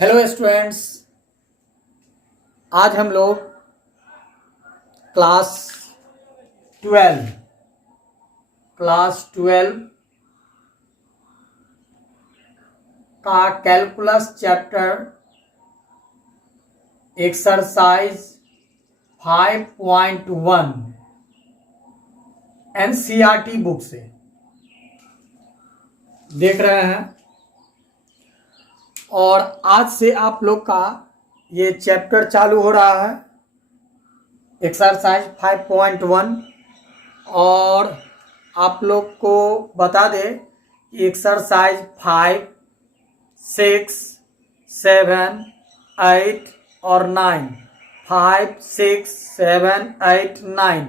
Hello students, आज हम लोग क्लास 12 का calculus chapter exercise 5.1 NCERT book से देख रहे हैं। और आज से आप लोग का ये चैप्टर चालू हो रहा है, एक्सरसाइज 5.1। और आप लोग को बता दें कि एक्सरसाइज 5, 6, 7, 8 और 9, 5, 6, 7, 8, 9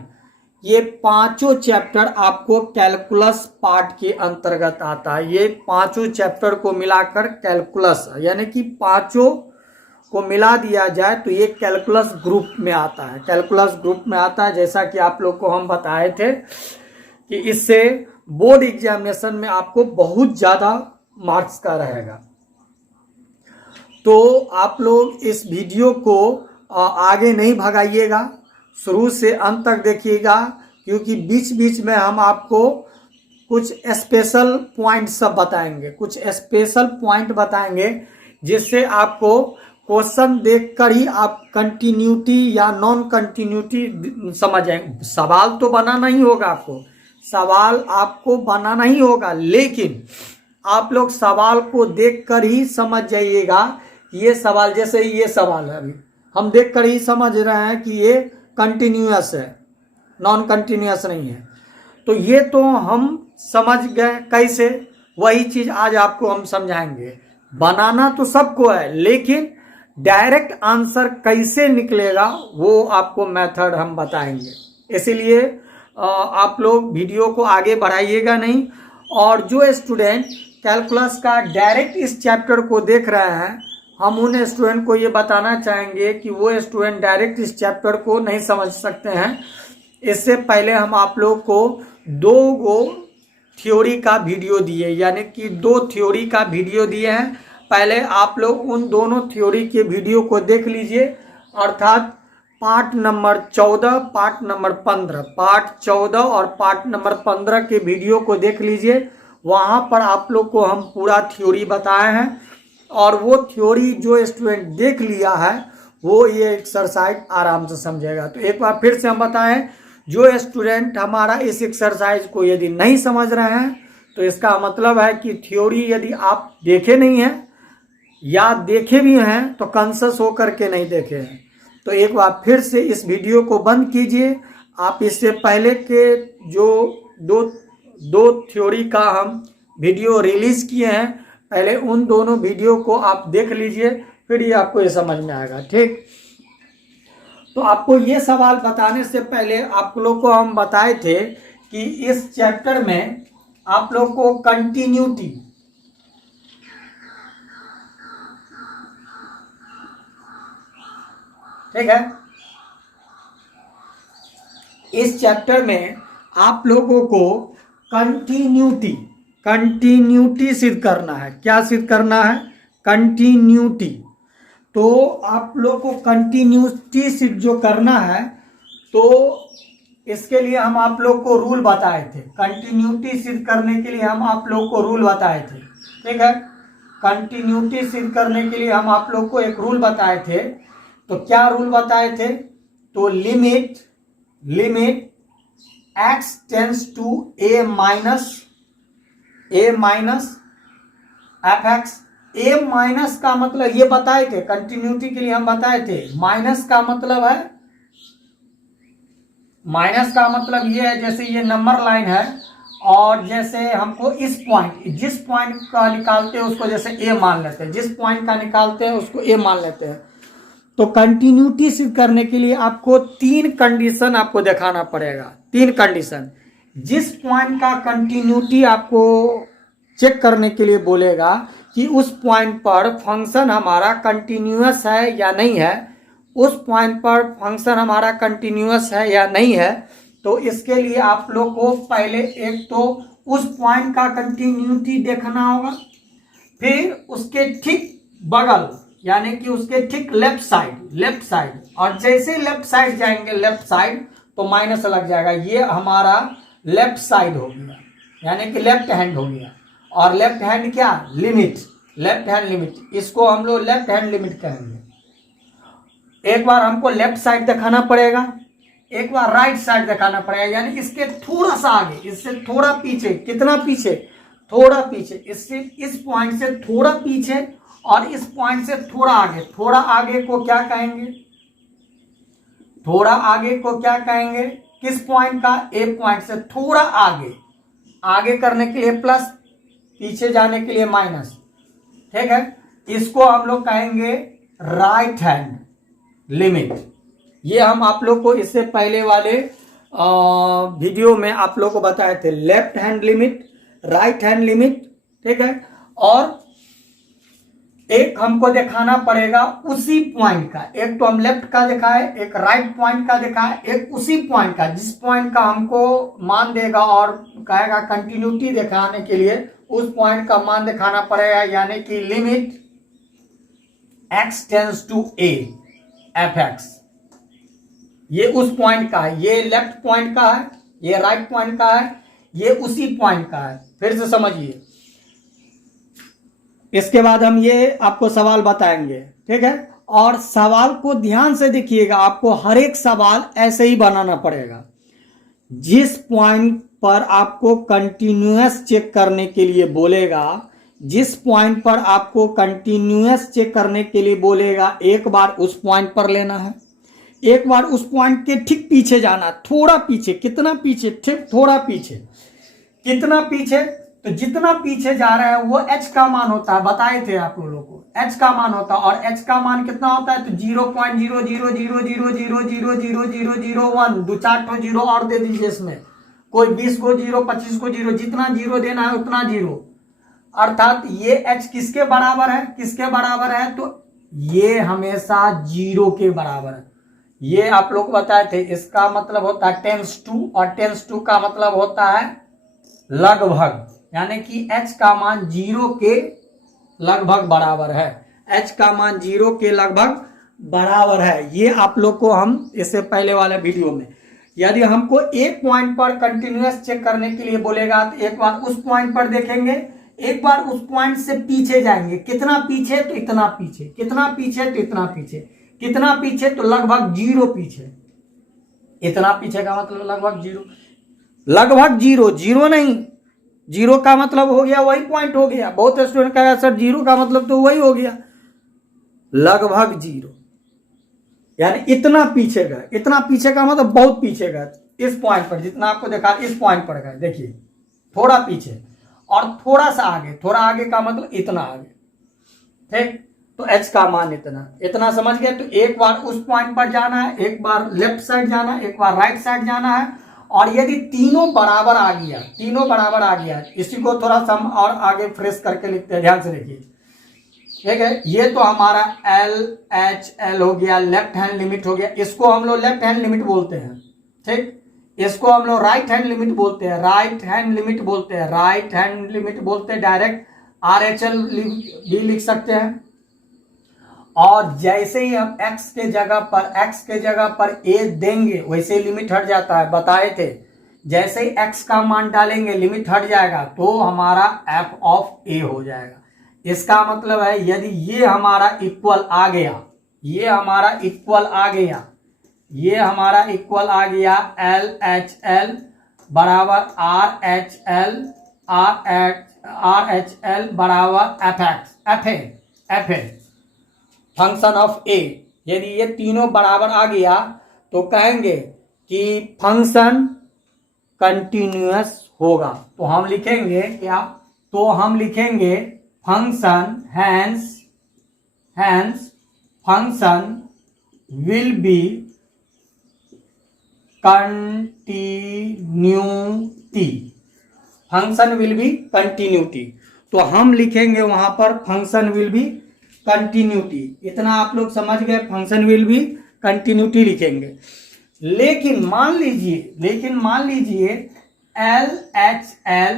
ये पांचों चैप्टर आपको कैलकुलस पार्ट के अंतर्गत आता है। ये पांचों चैप्टर को मिलाकर कैलकुलस, यानी कि पांचों को मिला दिया जाए तो ये कैलकुलस ग्रुप में आता है। कैलकुलस ग्रुप में आता है, जैसा कि आप लोग को हम बताए थे कि इससे बोर्ड एग्जामिनेशन में आपको बहुत ज़्यादा मार्क्स का रहेगा। तो आप लोग इस वीडियो को आगे नहीं भगाइएगा, शुरू से अंत तक देखिएगा, क्योंकि बीच बीच में हम आपको कुछ स्पेशल पॉइंट सब बताएंगे, कुछ स्पेशल पॉइंट बताएंगे जिससे आपको क्वेश्चन देखकर ही आप कंटिन्यूटी या नॉन कंटिन्यूटी समझ जाएंगे। सवाल तो बनाना ही होगा, सवाल आपको बनाना ही होगा, लेकिन आप लोग सवाल को देखकर ही समझ जाइएगा। ये सवाल, जैसे ये सवाल है, अभी हम देखकर ही समझ रहे हैं कि ये कंटिन्यूअस है, नॉन कंटिन्यूअस नहीं है। तो ये तो हम समझ गए कैसे, वही चीज आज आपको हम समझाएंगे। बनाना तो सबको है, लेकिन डायरेक्ट आंसर कैसे निकलेगा वो आपको मेथड हम बताएंगे। इसीलिए आप लोग वीडियो को आगे बढ़ाइएगा नहीं। और जो स्टूडेंट कैलकुलस का डायरेक्ट इस चैप्टर को देख रहे हैं, हम उन स्टूडेंट को ये बताना चाहेंगे कि वो स्टूडेंट डायरेक्ट इस चैप्टर को नहीं समझ सकते हैं। इससे पहले हम आप लोग को 2 थ्योरी का वीडियो दिए, यानी कि 2 थ्योरी का वीडियो दिए हैं। पहले आप लोग उन दोनों थ्योरी के वीडियो को देख लीजिए, अर्थात part number 14, part number 15, part 14 और पार्ट नंबर 15 के वीडियो को देख लीजिए। वहाँ पर आप लोग को हम पूरा थ्योरी बताए हैं, और वो थ्योरी जो स्टूडेंट देख लिया है वो ये एक्सरसाइज आराम से समझेगा। तो एक बार फिर से हम बताएं, जो स्टूडेंट हमारा इस एक्सरसाइज को यदि नहीं समझ रहे हैं तो इसका मतलब है कि थ्योरी यदि आप देखे नहीं हैं या देखे भी हैं तो कॉन्शियस होकर के नहीं देखे हैं। तो एक बार फिर से इस वीडियो को बंद कीजिए। आप इससे पहले के जो दो थ्योरी का हम वीडियो रिलीज किए हैं, पहले उन दोनों वीडियो को आप देख लीजिए, फिर ये आपको ये समझ में आएगा। ठीक, तो आपको ये सवाल बताने से पहले आप लोग को हम बताए थे कि इस चैप्टर में आप लोग को कंटिन्यूटी, ठीक है, इस चैप्टर में आप लोगों को कंटिन्यूटी सिद्ध करना है। क्या सिद्ध करना है? कंटिन्यूटी। तो आप लोग को कंटिन्यूटी सिद्ध जो करना है, तो इसके लिए हम आप लोग को रूल बताए थे। कंटिन्यूटी सिद्ध करने के लिए हम आप लोग को रूल बताए थे, ठीक है। कंटिन्यूटी सिद्ध करने के लिए हम आप लोग को एक रूल बताए थे। तो क्या रूल बताए थे? तो limit x tends to a minus fx। a minus का मतलब ये बताए थे, कंटिन्यूटी के लिए हम बताए थे। माइनस का मतलब ये है, जैसे ये नंबर लाइन है और जैसे हमको इस पॉइंट, जिस पॉइंट का निकालते हैं उसको जैसे a मान लेते हैं, जिस पॉइंट का निकालते हैं उसको a मान लेते हैं। तो कंटिन्यूटी सिद्ध करने के लिए आपको 3 कंडीशन आपको दिखाना पड़ेगा। 3 कंडीशन। जिस पॉइंट का कंटिन्यूटी आपको चेक करने के लिए बोलेगा कि उस पॉइंट पर फंक्शन हमारा कंटिन्यूअस है या नहीं है, उस पॉइंट पर फंक्शन हमारा कंटिन्यूअस है या नहीं है, तो इसके लिए आप लोग को पहले एक तो उस पॉइंट का कंटिन्यूटी देखना होगा, फिर उसके ठीक बगल यानी कि उसके ठीक लेफ्ट साइड, और जैसे लेफ्ट साइड जाएंगे लेफ्ट साइड तो माइनस लग जाएगा। ये हमारा लेफ्ट साइड हो गया, यानी कि लेफ्ट हैंड हो गया। और लेफ्ट हैंड क्या, लिमिट, लेफ्ट हैंड लिमिट, इसको हम लोग लेफ्ट हैंड लिमिट कहेंगे। एक बार हमको लेफ्ट साइड दिखाना पड़ेगा, एक बार राइट साइड दिखाना पड़ेगा, यानी इसके थोड़ा सा आगे, इससे थोड़ा पीछे। कितना पीछे, थोड़ा पीछे, इससे इस पॉइंट से थोड़ा पीछे और इस पॉइंट से थोड़ा आगे। थोड़ा आगे को क्या कहेंगे, थोड़ा आगे को क्या कहेंगे, किस पॉइंट का, ए पॉइंट से थोड़ा आगे। आगे करने के लिए प्लस, पीछे जाने के लिए माइनस, ठीक है। इसको हम लोग कहेंगे राइट हैंड लिमिट। ये हम आप लोग को इससे पहले वाले वीडियो में आप लोग को बताए थे, left hand limit, right hand limit, ठीक है। और एक हमको दिखाना पड़ेगा उसी पॉइंट का, एक तो हम लेफ्ट का दिखाए, एक राइट पॉइंट का दिखाए, एक उसी पॉइंट का, जिस पॉइंट का हमको मान देगा और कहेगा कंटिन्यूटी दिखाने के लिए उस पॉइंट का मान दिखाना पड़ेगा, यानी कि limit x tends to a fx। ये उस पॉइंट का है, ये लेफ्ट पॉइंट का है, ये राइट पॉइंट का है, ये उसी पॉइंट का है। फिर से समझिए, इसके बाद हम ये आपको सवाल बताएंगे, ठीक है। और सवाल को ध्यान से देखिएगा, आपको हर एक सवाल ऐसे ही बनाना पड़ेगा। जिस पॉइंट पर आपको कंटिन्यूअस चेक करने के लिए बोलेगा, जिस पॉइंट पर आपको कंटिन्यूअस चेक करने के लिए बोलेगा, एक बार उस पॉइंट पर लेना है, एक बार उस पॉइंट के ठीक पीछे जाना, थोड़ा पीछे। कितना पीछे, ठीक थोड़ा पीछे। कितना पीछे, तो जितना पीछे जा रहा है वो h का मान होता है, बताए थे आप लोगों को, h का मान होता है। और h का मान कितना होता है, तो 0.00000000001, दो चार ठो जीरो और दे दीजिए इसमें, कोई 20 को जीरो, 25 को जीरो, जितना जीरो देना है उतना जीरो। अर्थात ये h किसके बराबर है, किसके बराबर है, तो ये हमेशा जीरो के बराबर है। ये आप लोग को बताए थे, इसका मतलब होता है टेंस टू, और टेंस टू का मतलब होता है लगभग, यानी कि h का मान जीरो के लगभग बराबर है, h का मान जीरो के लगभग बराबर है। ये आप लोग को हम इससे पहले वाले वीडियो में, यदि हमको एक पॉइंट पर कंटिन्यूअस चेक करने के लिए बोलेगा तो एक बार उस पॉइंट पर देखेंगे, एक बार उस पॉइंट से पीछे जाएंगे। कितना पीछे, तो इतना पीछे। कितना पीछे, तो इतना पीछे। कितना पीछे, तो लगभग जीरो पीछे। इतना पीछे का मतलब लगभग जीरो, लगभग जीरो, जीरो नहीं, जीरो का मतलब हो गया वही पॉइंट हो गया। बहुत स्टूडेंट कहेगा सर जीरो का मतलब तो वही हो गया, लगभग जीरो, यानी इतना पीछे गए। इतना पीछे का मतलब बहुत पीछे गए, इस पॉइंट पर जितना आपको देखा, इस पॉइंट पर गए, देखिए थोड़ा पीछे और थोड़ा सा आगे। थोड़ा आगे का मतलब इतना आगे, ठीक। तो h का मान इतना, इतना समझ गए। तो एक बार उस पॉइंट पर जाना है, एक बार लेफ्ट साइड जाना है, एक बार राइट साइड जाना है। और यदि तीनों बराबर आ गया, तीनों बराबर आ गया, इसी को थोड़ा सा हम और आगे फ्रेश करके लिखते हैं, ध्यान से देखिए, ठीक है। ये तो हमारा LHL हो गया, लेफ्ट हैंड लिमिट हो गया, इसको हम लोग लेफ्ट हैंड लिमिट बोलते हैं, ठीक। इसको हम लोग राइट हैंड लिमिट बोलते हैं, राइट हैंड लिमिट बोलते हैं, राइट हैंड लिमिट बोलते हैं। डायरेक्ट RHL भी लिख सकते हैं। और जैसे ही हम x के जगह पर a देंगे, वैसे ही लिमिट हट जाता है, बताए थे। जैसे ही x का मान डालेंगे लिमिट हट जाएगा, तो हमारा f ऑफ a हो जाएगा। इसका मतलब है यदि ये हमारा इक्वल आ गया, ये हमारा इक्वल आ गया, ये हमारा इक्वल आ गया LHL बराबर RHL बराबर FA फंक्शन ऑफ a। यदि ये तीनों बराबर आ गया तो कहेंगे कि फंक्शन कंटिन्यूअस होगा। तो हम लिखेंगे क्या, तो हम लिखेंगे function hence function will be continuity, function will be continuity. तो हम लिखेंगे वहां पर फंक्शन विल बी कंटिन्यूटी। इतना आप लोग समझ गए, फंक्शन विल बी कंटिन्यूटी लिखेंगे। लेकिन मान लीजिए LHL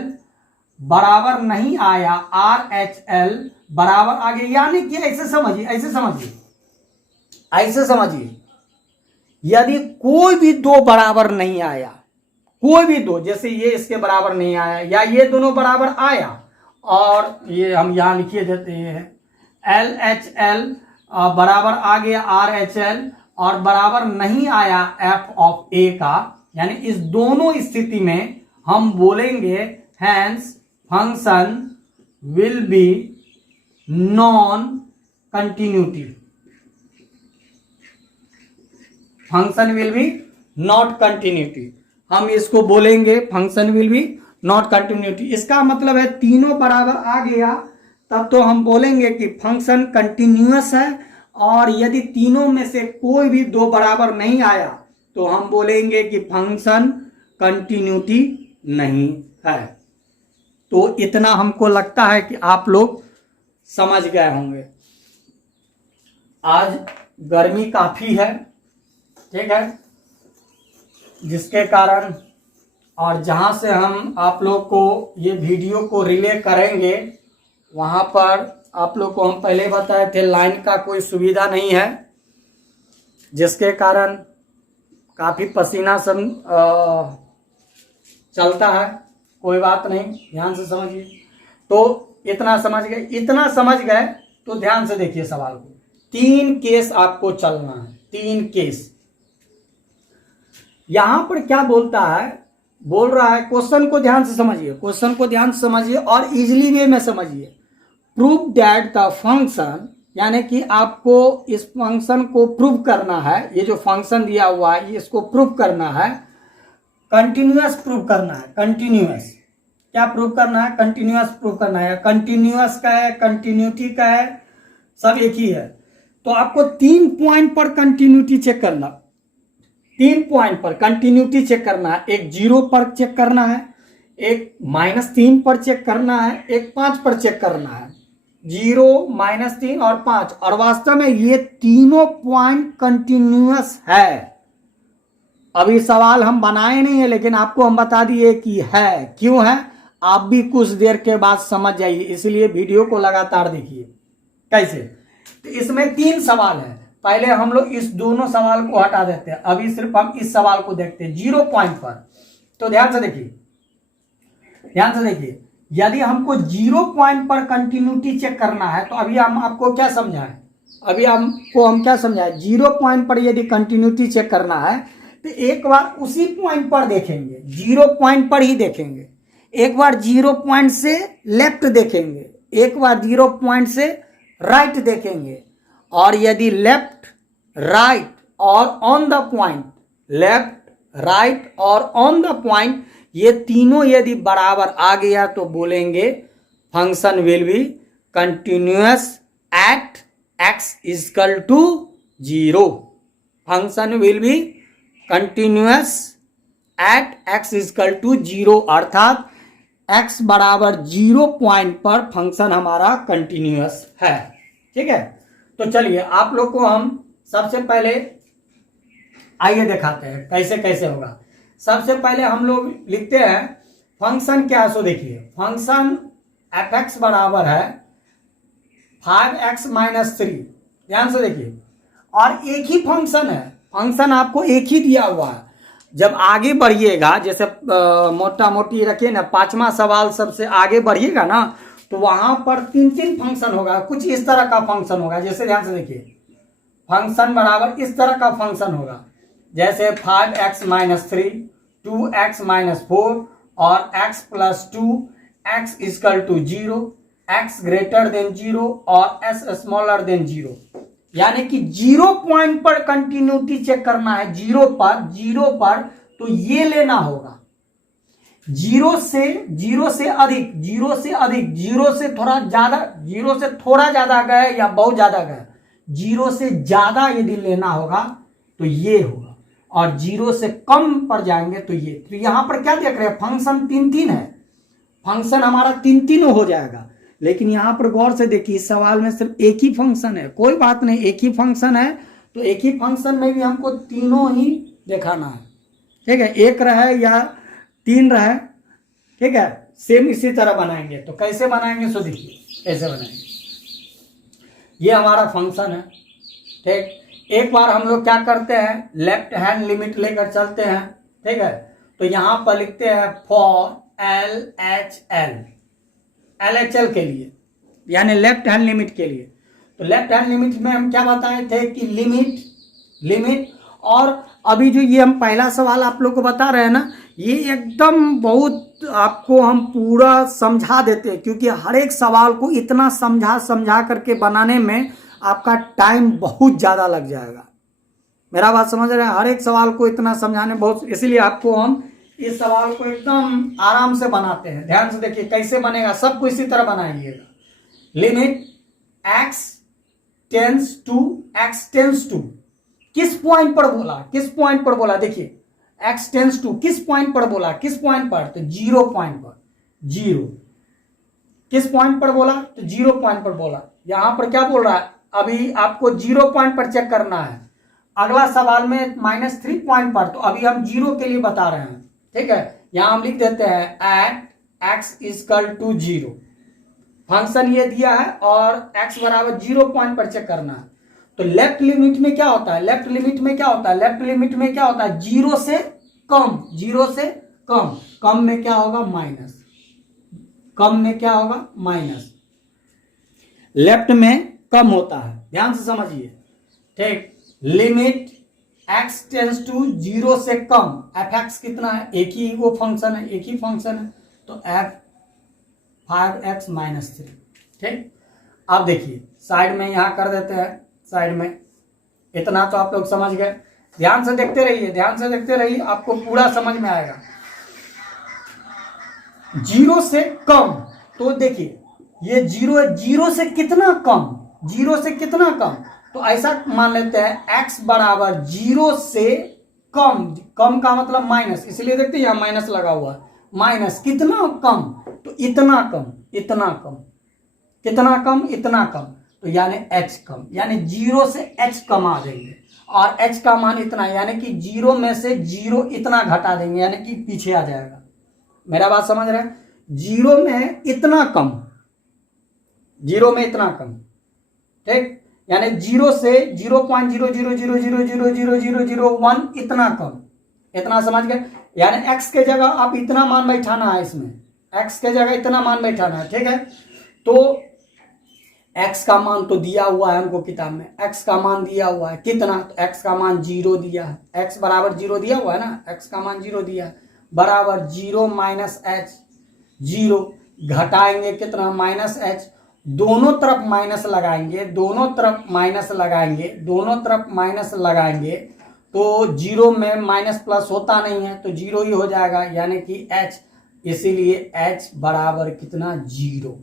बराबर नहीं आया RHL बराबर आगे, यानी कि ऐसे समझिए, ऐसे समझिए, ऐसे समझिए, यदि कोई भी दो बराबर नहीं आया, कोई भी दो, जैसे ये इसके बराबर नहीं आया या ये दोनों बराबर आया, और ये हम यहां लिखिए देते हैं LHL बराबर आ गया RHL और बराबर नहीं आया F ऑफ A का, यानी इस दोनों स्थिति में हम बोलेंगे hence function will be non continuity, function will be not continuity, हम इसको बोलेंगे function will be not continuity. इसका मतलब है तीनों बराबर आ गया तब तो हम बोलेंगे कि फंक्शन कंटिन्यूअस है, और यदि तीनों में से कोई भी दो बराबर नहीं आया तो हम बोलेंगे कि फंक्शन कंटिन्यूटी नहीं है। तो इतना हमको लगता है कि आप लोग समझ गए होंगे। आज गर्मी काफी है, ठीक है, जिसके कारण और जहां से हम आप लोग को ये वीडियो को रिले करेंगे वहां पर आप लोग को हम पहले बताए थे लाइन का कोई सुविधा नहीं है, जिसके कारण काफी पसीना सब चलता है। कोई बात नहीं, ध्यान से समझिए। तो इतना समझ गए, इतना समझ गए तो ध्यान से देखिए सवाल को। 3 केस आपको चलना है, 3 केस। यहां पर क्या बोलता है, बोल रहा है, क्वेश्चन को ध्यान से समझिए, क्वेश्चन को ध्यान से समझिए और इजीली वे में समझिए। प्रूव दैट द फंक्शन, यानी कि आपको इस फंक्शन को प्रूव करना है, ये जो फंक्शन दिया हुआ है इसको प्रूव करना है, कंटिन्यूअस प्रूव करना है। कंटिन्यूअस क्या प्रूव करना है? कंटिन्यूअस प्रूव करना है। कंटिन्यूअस का है, कंटिन्यूटी का है, सब एक ही है। तो आपको 3 पॉइंट पर कंटिन्यूटी चेक करना, 3 पॉइंट पर कंटिन्यूटी चेक करना है। एक 0 पर चेक करना है, एक -3 पर चेक करना है, एक 5 पर चेक करना है। 0, -3 और 5, और वास्तव में ये तीनों पॉइंट कंटिन्यूअस है। अभी सवाल हम बनाए नहीं है, लेकिन आपको हम बता दिए कि है। क्यों है आप भी कुछ देर के बाद समझ जाइए, इसलिए वीडियो को लगातार देखिए। कैसे? तो इसमें 3 सवाल है। पहले हम लोग इस दोनों सवाल को हटा देते हैं, अभी सिर्फ हम इस सवाल को देखते हैं 0 पॉइंट पर। तो ध्यान से देखिए, ध्यान से देखिए, यदि हमको 0 पॉइंट पर कंटिन्यूटी चेक करना है तो अभी हम आपको क्या समझाएं, अभी हमको हम क्या समझाएं, 0 पॉइंट पर यदि कंटिन्यूटी चेक करना है तो एक बार उसी पॉइंट पर देखेंगे, 0 पॉइंट पर ही देखेंगे। एक बार 0 पॉइंट से लेफ्ट देखेंगे, एक बार 0 पॉइंट से राइट देखेंगे, और यदि लेफ्ट राइट और on the point, left right और ऑन द पॉइंट, ये तीनों यदि बराबर आ गया तो बोलेंगे function will be continuous at x equal to 0। Function will be continuous at x equal to 0, अर्थात x बराबर 0 पॉइंट पर फंक्शन हमारा कंटिन्यूअस है। ठीक है, तो चलिए आप लोग को हम सबसे पहले आइए दिखाते हैं कैसे कैसे होगा। सबसे पहले हम लोग लिखते हैं फंक्शन क्या है। सो देखिए, फंक्शन f(x) बराबर है 5x - 3। ध्यान से देखिए, और एक ही फंक्शन है, फंक्शन आपको एक ही दिया हुआ है। जब आगे बढ़िएगा, जैसे मोटा मोटी रखिए ना, 5वां सवाल सबसे आगे बढ़िएगा ना, तो वहां पर 3 फंक्शन होगा, कुछ इस तरह का फंक्शन होगा। जैसे ध्यान से देखिए, फंक्शन बराबर इस तरह का फंक्शन होगा, जैसे 5x - 3, 2x - 4 और x + 2, x equal to 0, x greater than 0 और s स्मॉलर देन 0। यानी कि 0 पॉइंट पर कंटिन्यूटी चेक करना है, 0 पर तो ये लेना होगा 0 से अधिक, 0 से अधिक, 0 से थोड़ा ज्यादा, 0 से थोड़ा ज्यादा गए या बहुत ज्यादा गए, 0 से ज्यादा यदि लेना होगा तो ये होगा, और 0 से कम पर जाएंगे तो ये। तो यहां पर क्या देख रहे हैं, फंक्शन 3 है, फंक्शन हमारा 3 हो जाएगा। लेकिन यहां पर गौर से देखिए, इस सवाल में सिर्फ एक ही फंक्शन है। कोई बात नहीं, एक ही फंक्शन है तो एक ही फंक्शन में भी हमको तीनों ही दिखाना है। ठीक है, 1 रहे या 3 रहे, ठीक है, सेम इसी तरह बनाएंगे। तो कैसे बनाएंगे सो देखिए कैसे बनाएंगे। ये हमारा फंक्शन है, ठीक। एक बार हम लोग क्या करते हैं, लेफ्ट हैंड लिमिट लेकर चलते हैं, ठीक है। तो यहां पर लिखते हैं फॉर LHL के लिए, यानी लेफ्ट हैंड लिमिट के लिए। तो लेफ्ट हैंड लिमिट में हम क्या बताए थे कि लिमिट और अभी जो ये हम पहला सवाल आप लोग को बता रहे हैं ना, ये एकदम बहुत आपको हम पूरा समझा देते हैं, क्योंकि हर एक सवाल को इतना समझा करके बनाने में आपका टाइम बहुत ज़्यादा लग जाएगा। मेरा बात समझ रहे हैं, हर एक सवाल को इतना समझाने बहुत, इसलिए आपको हम इस सवाल को एकदम आराम से बनाते हैं। ध्यान से देखिए कैसे बनेगा, सबको इसी तरह बनाइएगा। लिमिट x टेंस टू किस पॉइंट पर बोला, देखिए x टेंस टू किस पॉइंट पर बोला, किस पॉइंट पर, तो 0 पॉइंट पर, 0 किस पॉइंट पर बोला, तो 0 पॉइंट पर बोला। यहां पर क्या बोल रहा है, अभी आपको 0 पॉइंट पर चेक करना है। अगला सवाल में -3 पॉइंट पर, तो अभी हम 0 के लिए बता रहे हैं, ठीक है। यहां हम लिख देते हैं एट x = 0, फंक्शन ये दिया है और x बराबर 0 पॉइंट पर चेक करना है। तो लेफ्ट लिमिट में क्या होता है, लेफ्ट लिमिट में क्या होता है 0 से कम, कम में क्या होगा माइनस, लेफ्ट में कम होता है, ध्यान से समझिए, ठीक। लिमिट x टेंस टू 0 से कम, fx कितना है, एक ही फंक्शन है, तो f 5x - 3, ठीक। अब देखिए साइड में यहां कर देते हैं, साइड में इतना तो आप लोग समझ गए। ध्यान से देखते रहिए, आपको पूरा समझ में आएगा। 0 से कम, तो देखिए ये 0 से कितना कम, तो ऐसा मान लेते हैं x बराबर 0 से कम का मतलब माइनस, इसलिए देखते हैं यहां माइनस लगा हुआ है, माइनस कितना कम, तो इतना कम, तो यानी h कम, यानी 0 से h कम आ जाएंगे, और h का मान इतना, यानी कि 0 में से 0 इतना घटा देंगे, यानी कि पीछे आ जाएगा। मेरा बात समझ रहे हैं, 0 में इतना कम, ठीक, यानी 0 से 0.000000001 इतना कम, इतना समझ गए। यानी x के जगह आप इतना मान बैठाना है, इसमें x के जगह इतना मान बैठाना है, ठीक है। तो x का मान तो दिया हुआ है हमको किताब में, x का मान दिया हुआ है कितना, तो x का मान 0 दिया है, x बराबर 0 दिया हुआ है ना, x का मान 0 दिया है, बराबर 0 - h, 0 घटाएंगे कितना -h, दोनों तरफ माइनस लगाएंगे, तो 0 में माइनस प्लस होता नहीं है, तो 0 ही हो जाएगा, यानी कि h, इसीलिए h बराबर कितना 0,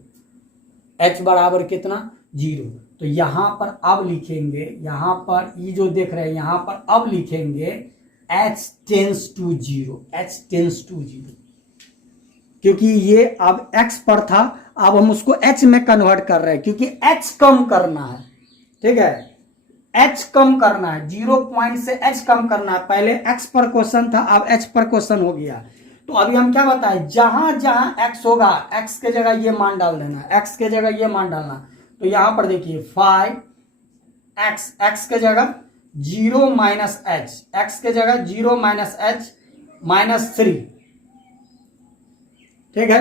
तो यहां पर अब लिखेंगे, यहां पर ये जो देख रहे हैं, यहां पर अब लिखेंगे h टेंस टू 0, क्योंकि ये अब x पर था, अब हम उसको h में कन्वर्ट कर रहे हैं, क्योंकि h कम करना है, ठीक है, h कम करना है, 0 पॉइंट से h कम करना है। पहले x पर क्वेश्चन था, अब h पर क्वेश्चन हो गया। तो अभी हम क्या बताएं, जहां x होगा, x के जगह ये मान डाल देना, तो यहां पर देखिए 5x, x के जगह 0 - h, x के जगह 0 - h -3, ठीक है।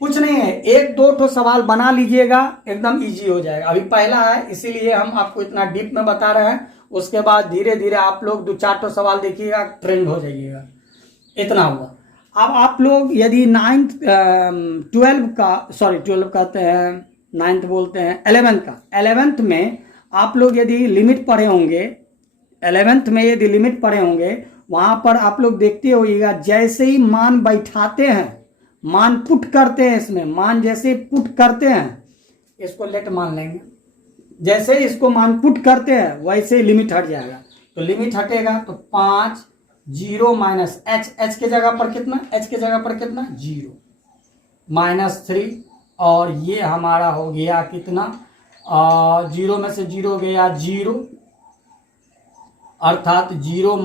कुछ नहीं है, 1-2 ठो सवाल बना लीजिएगा, एकदम इजी हो जाएगा। अभी पहला है, इसीलिए हम आपको इतना डीप में बता रहे हैं, उसके बाद धीरे धीरे आप लोग 2-4 ठो सवाल देखिएगा, ट्रेंड हो जाइएगा। इतना हुआ। अब आप लोग यदि 12 कहते हैं, 9th बोलते हैं, 11th में आप लोग यदि लिमिट पढ़े होंगे, 11th में यदि लिमिट पढ़े होंगे, वहां पर आप लोग देखते होइएगा, जैसे ही मान बैठाते हैं, मान पुट करते हैं, इसमें मान जैसे पुट करते हैं, इसको लेट मान लेंगे, जैसे इसको मान पुट करते हैं वैसे लिमिट हट जाएगा। तो लिमिट हटेगा तो 5 0 - h, h के जगह पर कितना, 0 -3, और ये हमारा हो गया कितना, 0 में से 0 गया 0, अर्थात 0 -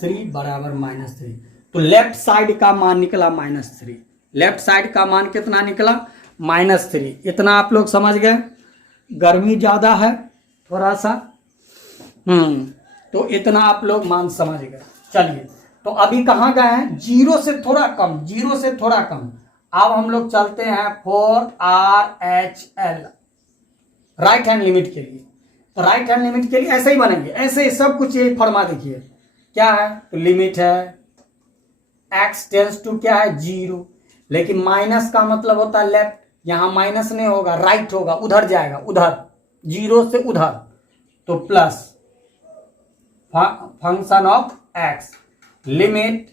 3 बराबर -3। तो लेफ्ट साइड का मान निकला -3, लेफ्ट साइड का मान कितना निकला -3। इतना आप लोग समझ गए। गर्मी ज़्यादा है थोड़ा सा, तो इतना आप लोग मान समझ गए। चलिए, तो अभी कहाँ गए हैं, 0 से थोड़ा कम, 0 से थोड़ा कम। अब हम लोग चलते हैं 4RHL राइट हैंड लिमिट के लिए। तो राइट हैंड लिमिट के लिए ऐसे ही बनेंगे, ऐसे ही सब कुछ यही फॉर्मा देखिए क्या है। तो लिमिट है x टेंस टू क्या है 0, लेकिन माइनस का मतलब होता है लेफ्ट, यहां माइनस नहीं होगा, राइट होगा, उधर जाएगा, उधर 0 से उधर। तो plus function of x limit,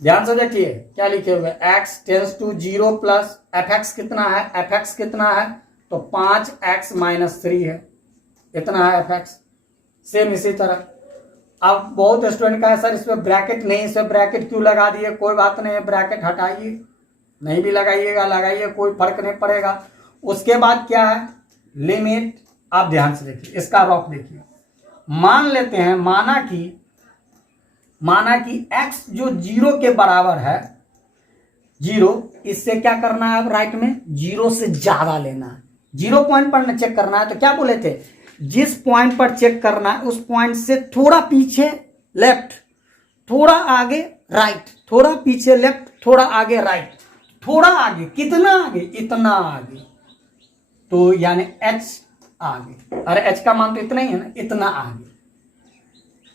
ध्यान से देखिए क्या लिखे हुए, x tends to 0 plus fx कितना है, fx कितना है तो 5x - 3 है, इतना है fx। सेम इसी तरह। अब बहुत स्टूडेंट का है सर इसमें ब्रैकेट नहीं, इसमें ब्रैकेट क्यों लगा दिए, कोई बात नहीं है, ब्रैकेट हटाइए, नहीं भी लगाइएगा लगाइए, कोई फर्क नहीं पड़ेगा। उसके बाद क्या है लिमिट, आप ध्यान से देखिए इसका रॉक देखिए। मान लेते हैं, माना कि x जो 0 के बराबर है 0, इससे क्या करना है अब राइट में 0 से ज्यादा लेना है, 0 पॉइंट पर चेक करना है। तो क्या बोले थे, जिस पॉइंट पर चेक करना है उस पॉइंट से थोड़ा पीछे लेफ्ट, थोड़ा आगे राइट, थोड़ा पीछे लेफ्ट, थोड़ा आगे राइट, थोड़ा आगे, कितना आगे, इतना आगे, तो यानी h आगे। अरे h का मान तो इतना ही है ना, इतना आगे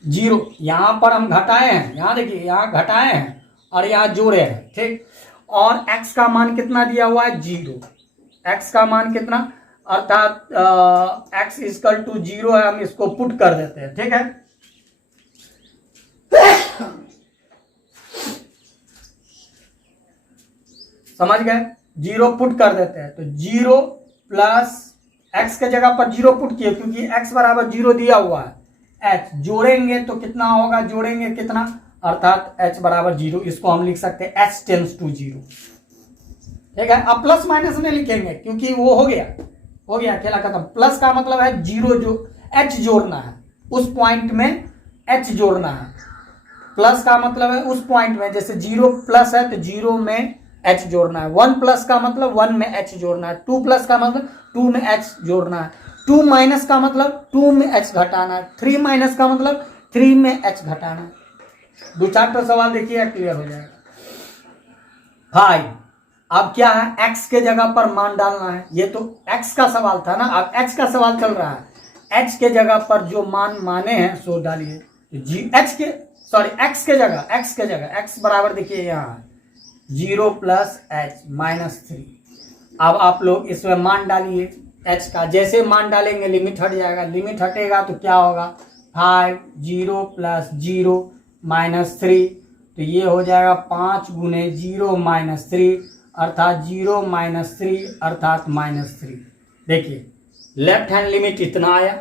0। यहां पर हम घटाए हैं, यहां देखिए यहां घटाए हैं और यहां जोड़े हैं, ठीक। और x का मान कितना दिया हुआ है 0, x का मान कितना, अर्थात x = 0 है, हम इसको पुट कर देते हैं, ठीक है। समझ गए, 0 पुट कर देते हैं। तो 0 प्लस x के जगह पर 0 पुट किए क्योंकि x बराबर 0 दिया हुआ है, h जोड़ेंगे तो कितना होगा, जोड़ेंगे कितना, अर्थात h बराबर 0। इसको हम लिख सकते हैं h टेंस टू 0, ठीक है। अब प्लस माइनस में लिखेंगे क्योंकि वो हो गया खेला खत्म। प्लस का मतलब है 0 जो h जोड़ना है, उस पॉइंट में h जोड़ना है। प्लस का मतलब है उस पॉइंट में, जैसे 0 प्लस है तो 0 में h जोड़ना है, 1 प्लस का मतलब 1 में h जोड़ना है, 2 प्लस का मतलब 2 में h जोड़ना है, 2 माइनस का मतलब 2 में h घटाना है, 3 माइनस का मतलब 3 में h घटाना है। 2-4 तो सवाल देखिए क्लियर हो जाएगा। भाई अब क्या है, x के जगह पर मान डालना है, ये तो x का सवाल था ना, अब h का सवाल चल रहा है। h के जगह पर जो मान माने हैं सो डालिए, x के जगह x बराबर देखिए यहाँ 0 प्लस h -3। अब आप लोग इसमें मान डालिए h का, जैसे मान डालेंगे लिमिट हट जाएगा, लिमिट हटेगा तो क्या होगा 5 0 प्लस 0 -3, तो ये हो जाएगा 5 गुने 0 -3 अर्थात 0 -3 अर्थात -3। देखिए लेफ्ट हैंड लिमिट इतना आया,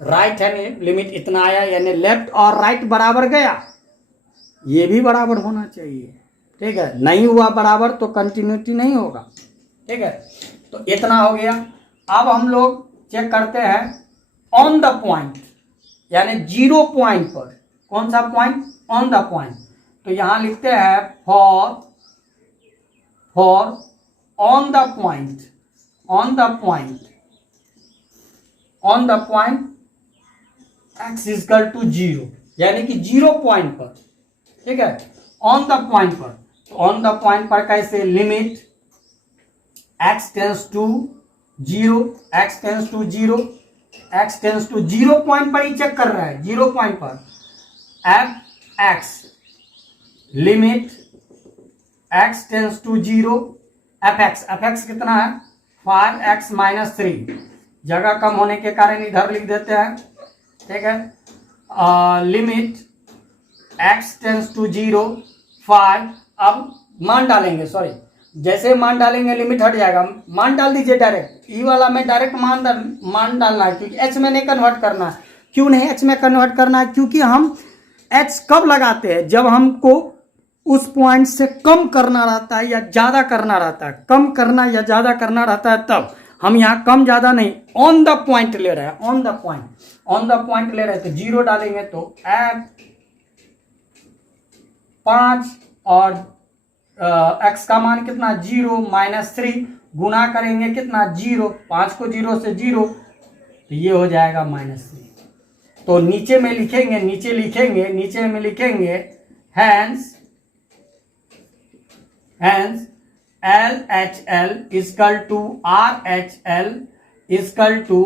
राइट हैंड लिमिट इतना आया, यानी लेफ्ट और राइट बराबर गया, ये भी बराबर होना चाहिए, ठीक है। नहीं हुआ बराबर तो कंटिन्यूटी नहीं होगा, ठीक है। तो इतना हो गया। अब हम लोग चेक करते हैं ऑन द पॉइंट, यानी 0 पॉइंट पर, कौन सा पॉइंट, ऑन द पॉइंट। तो यहां लिखते हैं for on the point x = 0, यानी कि 0 पॉइंट पर, ठीक है, ऑन द पॉइंट पर। तो ऑन द पॉइंट पर कैसे, limit x tends to 0, x tends to 0 point पर ही चेक कर रहा है, 0 पॉइंट पर fx limit x tends to 0, fx कितना है 5x - 3, जगह कम होने के कारण इधर लिख देते हैं, ठीक है। लिमिट x टेंस टू 0 5, अब मान डालेंगे, सॉरी जैसे मान डालेंगे लिमिट हट जाएगा, मान डाल दीजिए डायरेक्ट, ई वाला में डायरेक्ट मान डालना है क्योंकि h में नहीं कन्वर्ट करना है। क्यों नहीं h में कन्वर्ट करना है, क्योंकि हम h कब लगाते हैं, जब हमको उस पॉइंट से कम करना रहता है या ज्यादा करना रहता है, कम करना या ज्यादा करना रहता है, तब हम यहाँ कम ज्यादा नहीं, ऑन द पॉइंट ले रहे हैं, ऑन द पॉइंट ले रहे हैं। तो 0 डालेंगे तो f 5 और एक्स का मान कितना 0 -3 गुना करेंगे कितना 0, 5 को 0 से 0 तो ये हो जाएगा -3। तो नीचे में लिखेंगे hence LHL equal to RHL equal to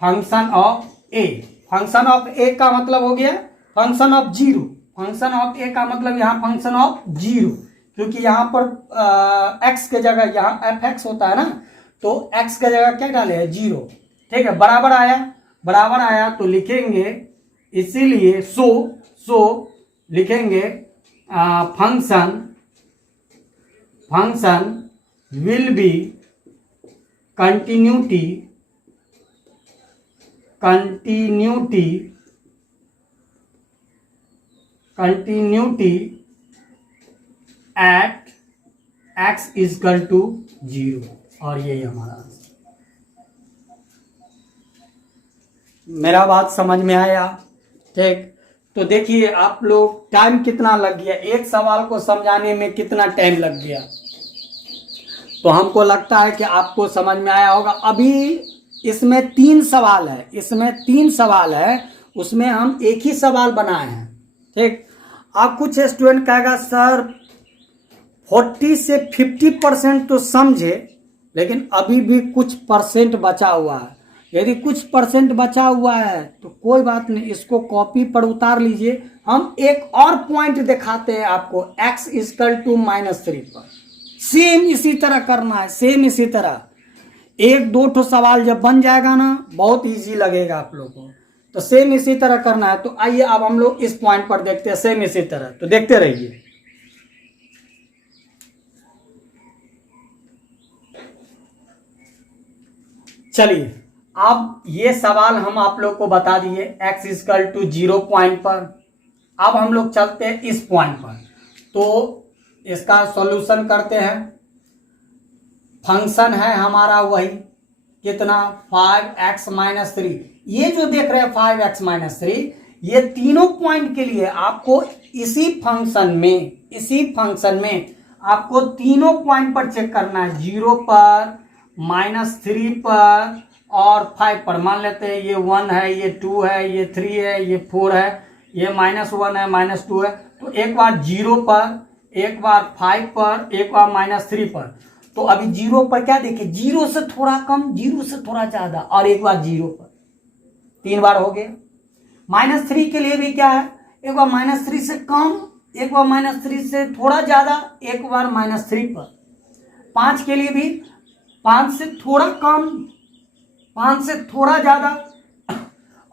function of A. Function of A का मतलब हो गया function of 0। Function of A का मतलब यहाँ फंक्शन ऑफ 0, क्योंकि यहाँ पर एक्स के जगह यहाँ fx होता है ना, तो x के जगह क्या डाले हैं 0। ठीक है, बराबर आया तो लिखेंगे, इसीलिए सो लिखेंगे function will be continuity at x equal to 0। और यही हमारा आंसर। मेरा बात समझ में आया? ठीक, तो देखिए आप लोग टाइम कितना लग गया, एक सवाल को समझाने में कितना टाइम लग गया। तो हमको लगता है कि आपको समझ में आया होगा। अभी इसमें 3 सवाल है, उसमें हम एक ही सवाल बनाए हैं। ठीक, आप कुछ स्टूडेंट कहेगा सर 40 से 50% तो समझे, लेकिन अभी भी कुछ परसेंट बचा हुआ है। यदि कुछ परसेंट बचा हुआ है तो कोई बात नहीं, इसको कॉपी पर उतार लीजिए। हम एक और पॉइंट दिखाते हैं आपको, x इक्वल टू -3 पर। सेम इसी तरह करना है, सेम इसी तरह। 1-2 ठो सवाल जब बन जाएगा ना, बहुत इजी लगेगा आप लोगों को। तो सेम इसी तरह करना है। तो आइए अब हम लोग इस पॉइंट पर देखते हैं, सेम इसी तरह। तो देखते रहिए। चलिए, अब ये सवाल हम आप लोग को बता दिए x इक्वल टू 0 पॉइंट पर। अब हम लोग चलते हैं इस पॉइंट पर, तो इसका सॉल्यूशन करते हैं। फंक्शन है हमारा वही कितना 5x - 3। ये जो देख रहे हैं 5x - 3, ये तीनों पॉइंट के लिए आपको इसी फंक्शन में आपको तीनों पॉइंट पर चेक करना है। 0 पर, -3 पर और 5 पर। मान लेते हैं ये 1 है, ये 2 है, ये 3 है, ये 4 है, ये -1 है, -2 है। तो एक बार 0 पर, एक बार 5 पर, एक बार -3 पर। तो अभी 0 पर क्या देखिए, 0 से थोड़ा कम, 0 से थोड़ा ज्यादा, और एक बार 0 पर। 3 बार हो गया। -3 के लिए भी क्या है, एक बार -3 से कम, एक बार -3 से थोड़ा ज्यादा, एक बार -3 पर। 5 के लिए भी 5 से थोड़ा कम, 5 से थोड़ा ज्यादा,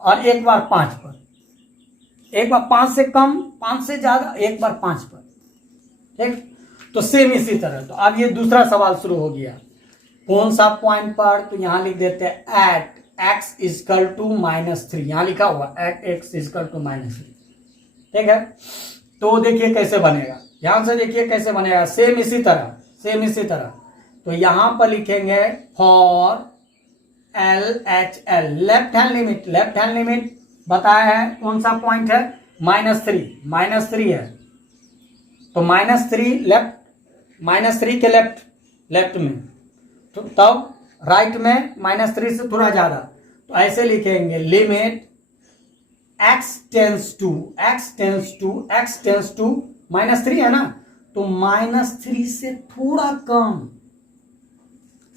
और एक बार 5 पर। एक बार 5 से कम, 5 से ज्यादा, एक बार 5 पर। ठीक, तो सेम इसी तरह। तो अब ये दूसरा सवाल शुरू हो गया। कौन सा पॉइंट पर, तो यहां लिख देते हैं एट x इक्वल टू -3। यहां लिखा हुआ एट x इक्वल टू -3। ठीक है, तो देखिए कैसे बनेगा, ध्यान से देखिए कैसे बनेगा। सेम इसी तरह। तो यहां पर लिखेंगे for LHL, left hand limit बताया है। कौन सा पॉइंट है, -3 है। तो -3 लेफ्ट, -3 के लेफ्ट में, तो तब राइट में -3 से थोड़ा ज्यादा। तो ऐसे लिखेंगे लिमिट x टेंस टू -3 है ना, तो -3 से थोड़ा कम।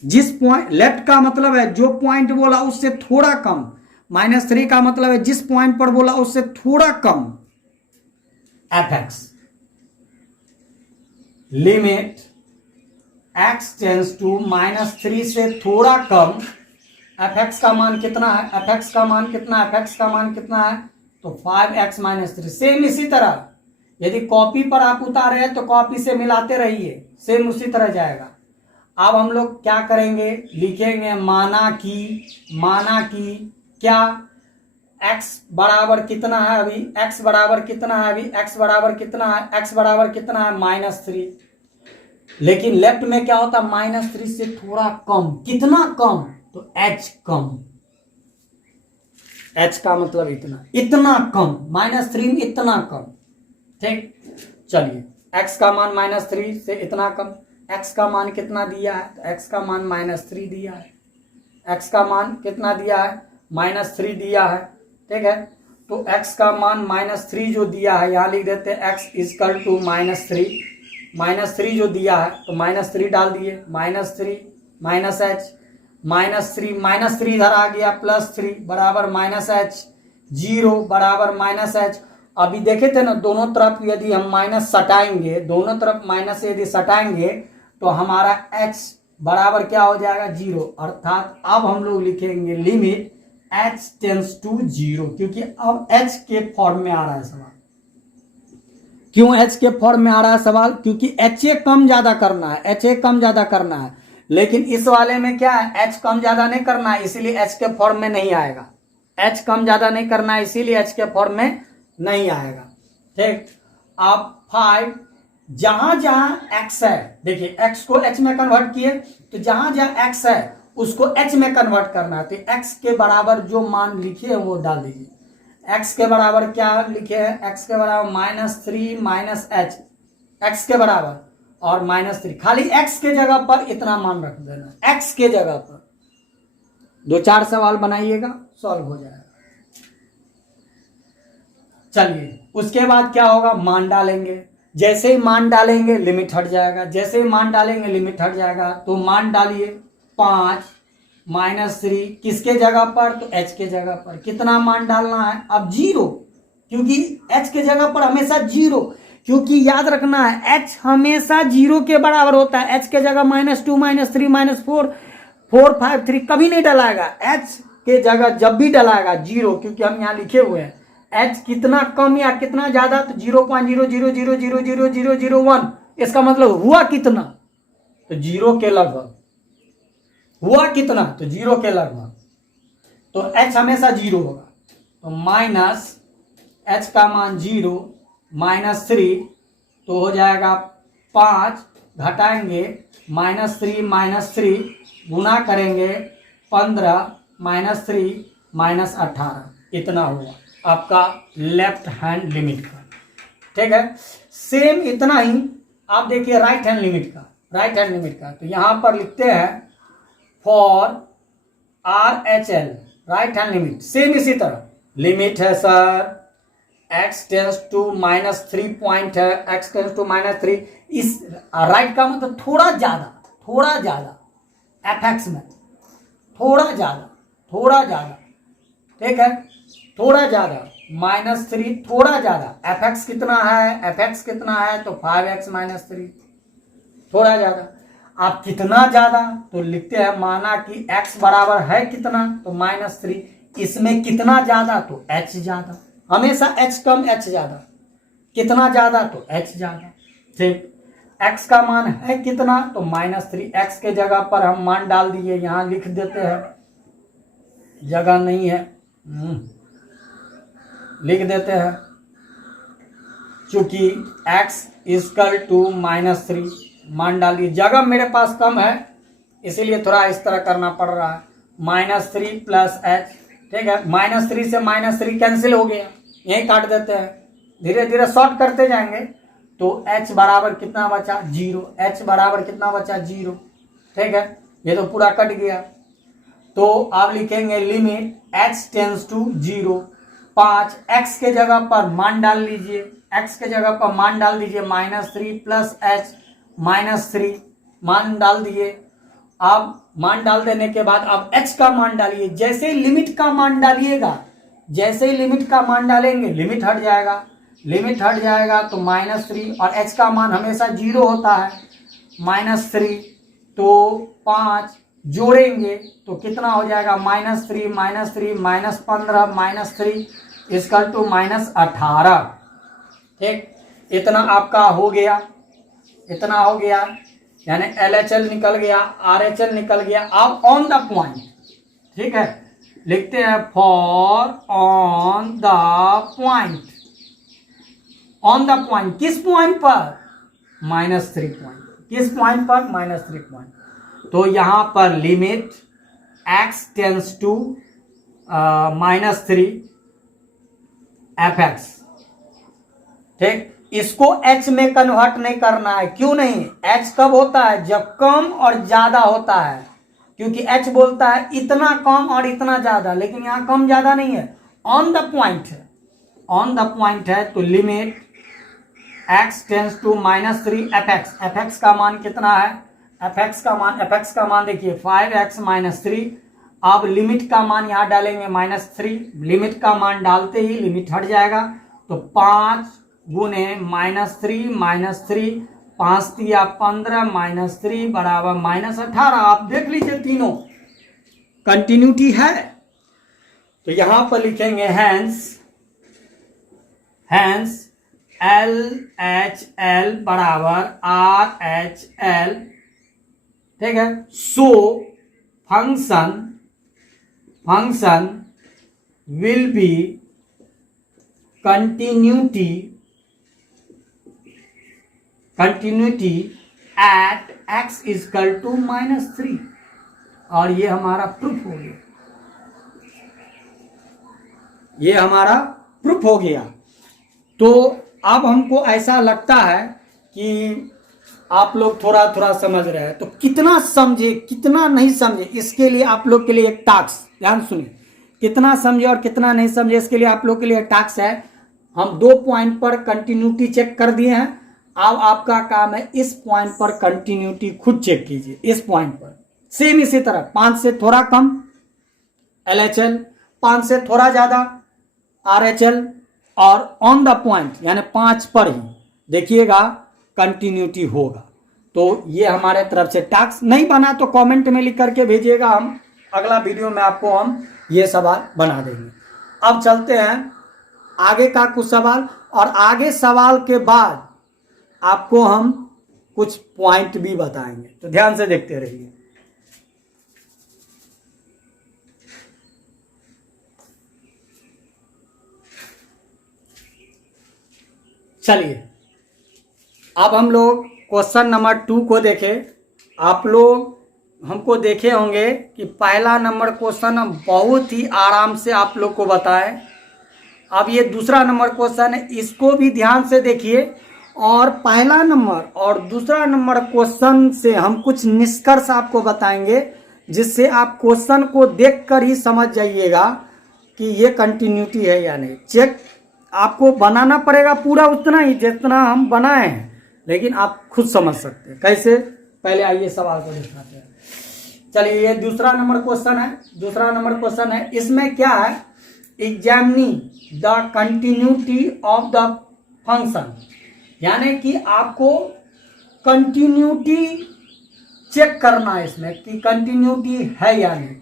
जिस पॉइंट, लेफ्ट का मतलब है जो पॉइंट बोला उससे थोड़ा कम, -3 का मतलब है जिस पॉइंट पर बोला उससे थोड़ा कम। fx limit x tends to -3 से थोड़ा कम। fx का मान कितना है, fx का मान कितना है, तो 5x - 3। सेम इसी तरह, यदि कॉपी पर आप उतारे हैं तो कॉपी से मिलाते रहिए, सेम उसी तरह जाएगा। अब हम लोग क्या करेंगे, लिखेंगे माना कि क्या x बराबर कितना है अभी, x बराबर कितना है, x बराबर कितना है -3। लेकिन लेफ्ट में क्या होता है, -3 से थोड़ा कम। कितना कम, तो h कम। h का मतलब इतना कम, -3 में इतना कम। ठीक, चलिए x का मान -3 से इतना कम। x का मान कितना दिया है, तो x का मान -3 दिया है। x का मान कितना दिया है, -3 दिया है। ठीक है, तो x का मान -3 जो दिया है, यहाँ लिख देते हैं x इक्वल टू -3। -3 जो दिया है तो -3 डाल दिए, -3 -h, -3 इधर आ गया, +3 बराबर -h, 0 बराबर -h। अभी देखे थे ना, दोनों तरफ यदि हम माइनस सटाएंगे, दोनों तरफ माइनस यदि सटाएंगे तो हमारा h बराबर क्या हो जाएगा, 0। अर्थात अब हम लोग लिखेंगे लिमिट h टेंड्स टू 0, क्योंकि अब h के फॉर्म में आ रहा है सवाल। क्यों h के फॉर्म में आ रहा है सवाल, क्योंकि HA कम ज्यादा करना है, HA कम ज्यादा करना है। लेकिन इस वाले में क्या है, h कम ज्यादा नहीं करना है, इसीलिए h के फॉर्म में नहीं आएगा। h कम ज्यादा नहीं करना है, इसीलिए h के फॉर्म में नहीं आएगा। ठीक, अब 5 जहां जहां x है, देखिए x को h में कन्वर्ट किए, तो जहां जहां x है उसको h में कन्वर्ट करना है। तो x के बराबर जो मान लिखे हैं वो डाल दीजिए। x के बराबर क्या लिखे हैं, x के बराबर -3 -h, x के बराबर और -3, खाली x के जगह पर इतना मान रख देना, x के जगह पर। 2-4 सवाल बनाइएगा, सॉल्व हो जाएगा। चलिए, उसके बाद क्या होगा, मान डालेंगे। जैसे ही मान डालेंगे लिमिट हट जाएगा, जैसे ही मान डालेंगे लिमिट हट जाएगा। तो मान डालिए 5 -3 किसके जगह पर, तो h के जगह पर। कितना मान डालना है, अब 0, क्योंकि h के जगह पर हमेशा 0, क्योंकि याद रखना है h हमेशा 0 के बराबर होता है। h के जगह -2 -3 -4 4 5 3 कभी नहीं डलाएगा। h के जगह जब भी डलाएगा 0, क्योंकि हम यहाँ लिखे हुए हैं h कितना कम या कितना ज्यादा, तो 0.000000001, इसका मतलब हुआ कितना, तो 0 के लगभग। हुआ कितना, तो 0 के लगभग। तो h हमेशा 0 होगा। तो माइनस h का मान 0 -3, तो हो जाएगा 5, घटाएंगे -3 गुना करेंगे 15 -3 -18, इतना हुआ आपका लेफ्ट हैंड लिमिट का। ठीक है, सेम इतना ही आप देखिए राइट हैंड लिमिट का। राइट हैंड लिमिट का तो यहां पर लिखते हैं for RHL right hand limit, same इसी तरह लिमिट है sir x tends to -3 point है, x टेंड्स टू -3। इस राइट का मतलब थोड़ा ज्यादा fx में थोड़ा ज्यादा। ठीक है, थोड़ा ज्यादा, -3 थोड़ा ज्यादा। fx कितना है, तो 5x -3, थोड़ा ज्यादा। आप कितना ज्यादा, तो लिखते हैं माना कि x बराबर है कितना, तो -3। इसमें कितना ज्यादा, तो h ज्यादा। हमेशा h कम h ज्यादा, कितना ज्यादा, तो h ज्यादा। ठीक, x का मान है कितना, तो -3। x के जगह पर हम मान डाल दिए, यहां लिख देते हैं, जगह नहीं है, लिख देते हैं, चूंकि x इक्वल टू -3 मान डालिए। जगह मेरे पास कम है इसीलिए थोड़ा इस तरह करना पड़ रहा है। -3 + h, ठीक है, -3 से -3 कैंसिल हो गया, यही काट देते हैं, धीरे धीरे शॉर्ट करते जाएंगे। तो h बराबर कितना बचा, 0। h बराबर कितना बचा, 0। ठीक है, ये तो पूरा कट गया। तो आप लिखेंगे limit h tends to 0। 5 x के जगह पर मान डाल लीजिए, x के जगह पर मान डाल दीजिए, -3 + h -3 मान डाल दिए। अब मान डाल देने के बाद अब h का मान डालिए। जैसे ही लिमिट का मान डालिएगा, जैसे ही लिमिट का मान डालेंगे लिमिट हट जाएगा, लिमिट हट जाएगा तो -3, और h का मान हमेशा 0 होता है, -3। तो 5 जोड़ेंगे तो कितना हो जाएगा, -3 -3 -15 -3 = -18। ठीक, इतना आपका हो गया, इतना हो गया, यानी LHL निकल गया, RHL निकल गया। अब ऑन द पॉइंट, ठीक है, लिखते हैं for on the point. On the point किस पॉइंट पर, -3 पॉइंट। किस पॉइंट पर, -3 पॉइंट। तो यहां पर limit x tends to -3 fx। ठीक, इसको h में कन्वर्ट नहीं करना है। क्यों नहीं? h कब होता है? जब कम और ज्यादा होता है, क्योंकि h बोलता है इतना कम और इतना ज्यादा, लेकिन यहां कम ज्यादा नहीं है, ऑन द पॉइंट है, ऑन द पॉइंट है। तो limit x tends to -3 fx का मान कितना है? fx का मान देखिए 5x - 3। अब लिमिट का मान यहां डालेंगे -3, लिमिट का मान डालते ही लिमिट हट जाएगा, तो 5 गुने -3 -3, 5 तिया 15 -3 बराबर -18। आप देख लीजिए तीनों कंटिन्यूटी है। तो यहां पर लिखेंगे हैंस LHL बराबर RHL, ठीक है। So function will be continuity at x equal to -3, और ये हमारा प्रूफ हो गया, ये हमारा प्रूफ हो गया। तो अब हमको ऐसा लगता है कि आप लोग थोड़ा थोड़ा समझ रहे हैं, तो कितना समझे कितना नहीं समझे, इसके लिए आप लोग के लिए एक टास्क, ध्यान सुनिए, कितना समझे और कितना नहीं समझे इसके लिए आप लोग के लिए टास्क है। हम 2 पॉइंट पर कंटिन्यूटी चेक कर दिए हैं, अब आपका काम है इस पॉइंट पर कंटिन्यूटी खुद चेक कीजिए। इस पॉइंट पर सेम इसी तरह 5 से थोड़ा कम LHL, 5 से थोड़ा ज्यादा RHL, और ऑन द पॉइंट यानी 5 पर ही देखिएगा कंटिन्यूटी होगा। तो ये हमारे तरफ से टास्क, नहीं बना तो कमेंट में लिख करके भेजिएगा, हम अगला वीडियो में आपको हम ये सवाल बना देंगे। अब चलते हैं आगे का कुछ सवाल, और आगे सवाल के बाद आपको हम कुछ पॉइंट भी बताएंगे, तो ध्यान से देखते रहिए। चलिए अब हम लोग क्वेश्चन नंबर 2 को देखें। आप लोग हमको देखे होंगे कि पहला नंबर क्वेश्चन हम बहुत ही आराम से आप लोग को बताएं। अब ये दूसरा नंबर क्वेश्चन है, इसको भी ध्यान से देखिए, और पहला नंबर और दूसरा नंबर क्वेश्चन से हम कुछ निष्कर्ष आपको बताएंगे, जिससे आप क्वेश्चन को देखकर ही समझ जाइएगा कि ये कंटिन्यूटी है या नहीं। चेक आपको बनाना पड़ेगा पूरा उतना ही जितना हम बनाए हैं, लेकिन आप खुद समझ सकते हैं कैसे। पहले आइए सवाल को दिखाते हैं। चलिए ये दूसरा नंबर क्वेश्चन है, दूसरा नंबर क्वेश्चन है, इसमें क्या है, examining the continuity of the function, यानी कि आपको कंटिन्यूटी चेक करना है इसमें कि कंटिन्यूटी है या नहीं,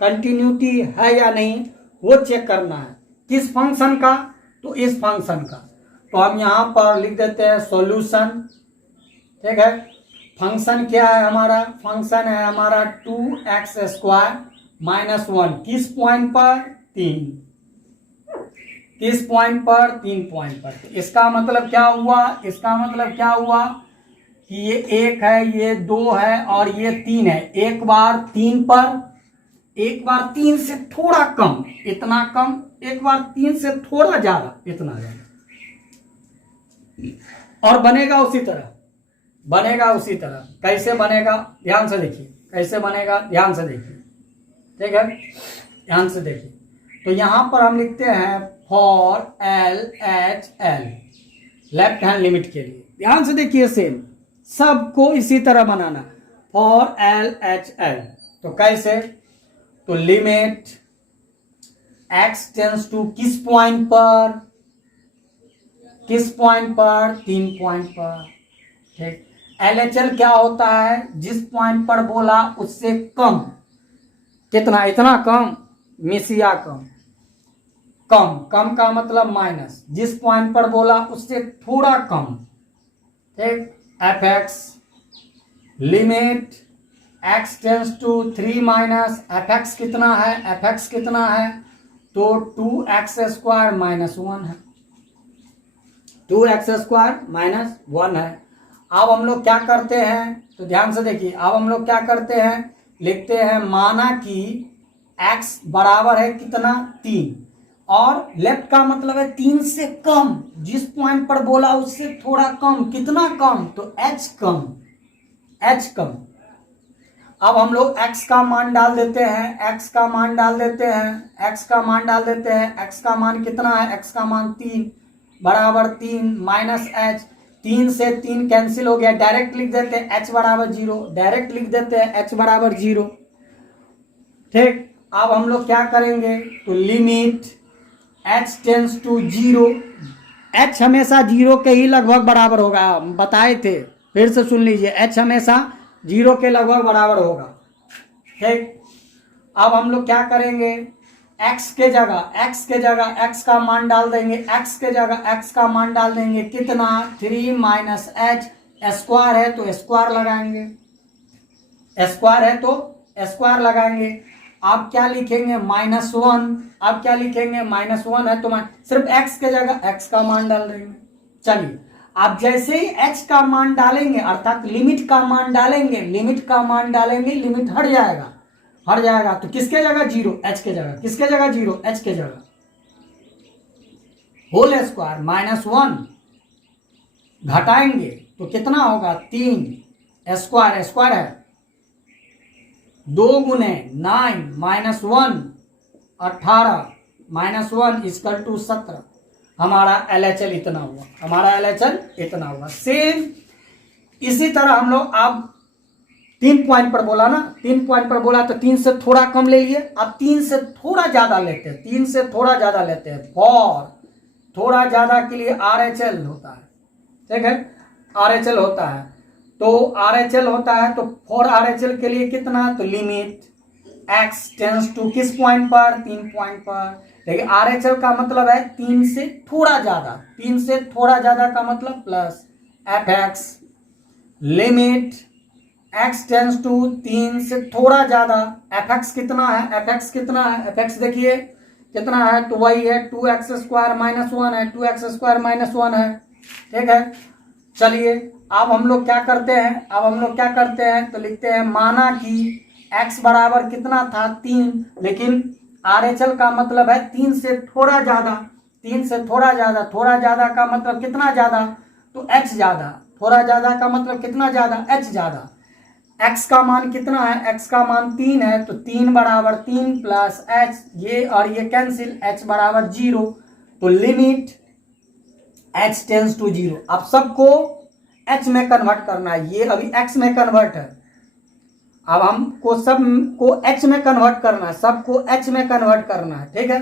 कंटिन्यूटी है या नहीं वो चेक करना है। किस फंक्शन का? तो इस फंक्शन का। तो हम यहाँ पर लिख देते हैं सॉल्यूशन, ठीक है। फंक्शन क्या है हमारा? फंक्शन है हमारा 2x² - 1, किस पॉइंट पर? 3, किस पॉइंट पर? 3 पॉइंट पर। तो इसका मतलब क्या हुआ? इसका मतलब क्या हुआ कि ये 1 है, ये 2 है और ये 3 है। एक बार 3 पर, एक बार 3 से थोड़ा कम, इतना कम, एक बार 3 से थोड़ा ज्यादा, इतना ज्यादा, और बनेगा उसी तरह, बनेगा उसी तरह। कैसे बनेगा ध्यान से देखिए, कैसे बनेगा ध्यान से देखिए, ठीक है, ध्यान से देखिए। तो यहां पर हम लिखते हैं for LHL, left hand limit के लिए, ध्यान से देखिए, सेम सबको इसी तरह बनाना, फॉर LHL। तो कैसे? तो लिमिट x टेंस टू किस पॉइंट पर? किस पॉइंट पर? 3 पॉइंट पर, ठीक। LHL क्या होता है? जिस पॉइंट पर बोला उससे कम, कितना? इतना कम, मिसिया कम, कम, कम का मतलब माइनस, जिस पॉइंट पर बोला उससे थोड़ा कम, ठीक। fx limit x tends to 3 minus fx कितना है? fx कितना है? तो 2x² - 1 है, 2x² - 1 है। अब हम लोग क्या करते हैं? तो ध्यान से देखिए, अब हम लोग क्या करते हैं? लिखते हैं माना कि x बराबर है कितना? 3, और लेफ्ट का मतलब है 3 से कम, जिस पॉइंट पर बोला उससे थोड़ा कम, कितना कम, तो h कम, h कम। अब हम लोग x का मान डाल देते हैं, x का मान डाल देते हैं, x का मान डाल देते हैं। x का मान कितना है, x का मान 3 बराबर 3 माइनस h, 3 से 3 कैंसिल हो गया, डायरेक्ट लिख देते हैं h बराबर 0, डायरेक्ट लिख देते हैं h बराबर 0। ठीक, अब हम लोग क्या करेंगे, तो limit h tends to 0, h हमेशा 0 के ही लगभग बराबर होगा, बताए थे, फिर से सुन लीजिए, h हमेशा 0 के लगभग बराबर होगा। ठीक, अब हम लोग क्या करेंगे, x के जगह x का मान डाल देंगे, x के जगह x का मान डाल देंगे, कितना, 3 माइनस h, स्क्वायर है तो स्क्वायर लगाएंगे, स्क्वायर है तो स्क्वायर लगाएंगे। आप क्या लिखेंगे, -1, आप क्या लिखेंगे, -1 है तो सिर्फ x के जगह x का मान डाल देंगे। चलिए, आप जैसे ही h का मान डालेंगे, अर्थात लिमिट का मान डालेंगे, लिमिट का मान डालेंगे, लिमिट हट जाएगा, तो किसके जगह 0, h के जगह, किसके जगह 0, h के जगह, होल स्क्वायर -1 घटाएंगे तो कितना होगा, 3 स्क्वायर है, 2 गुने 9 माइनस 1 18 माइनस 1 इक्वल टू 17। हमारा LHL इतना हुआ, हमारा LHL इतना हुआ। सेम इसी तरह हम लोग अब 3 पॉइंट पर बोला ना, 3 पॉइंट पर बोला तो 3 से थोड़ा कम ले लिए, अब 3 से थोड़ा ज्यादा लेते हैं, 3 से थोड़ा ज्यादा लेते हैं। फॉर थोड़ा ज्यादा के लिए RHL होता है, ठीक है, RHL होता है, तो RHL होता है तो फॉर RHL के लिए कितना, तो लिमिट x टेंस टू किस पॉइंट पर, 3 पॉइंट पर। देखिए RHL का मतलब है 3 से थोड़ा ज्यादा, 3 से थोड़ा ज्यादा का मतलब plus fx limit x tends to 3 से थोड़ा ज्यादा, fx कितना है, fx कितना है, fx देखिए कितना है, तो वही है 2x स्क्वायर माइनस 1 है, 2x स्क्वायर माइनस 1 है, ठीक है। चलिए अब हम लोग क्या करते हैं, तो लिखते हैं माना कि x बराबर कितना था 3, लेकिन RHL का मतलब है 3 से थोड़ा ज्यादा, 3 से थोड़ा ज्यादा का मतलब कितना ज्यादा, तो h ज्यादा, थोड़ा ज्यादा का मतलब कितना ज्यादा, h ज्यादा। x का मान कितना है, x का मान 3 है, तो 3 बराबर 3 प्लस h, ये और ये कैंसिल, h बराबर 0, तो लिमिट h टेंस टू 0। अब सबको h में कन्वर्ट करना है, ये अभी x में कन्वर्ट है, अब हमको सबको h में कन्वर्ट करना है, सबको h में कन्वर्ट करना है, ठीक है।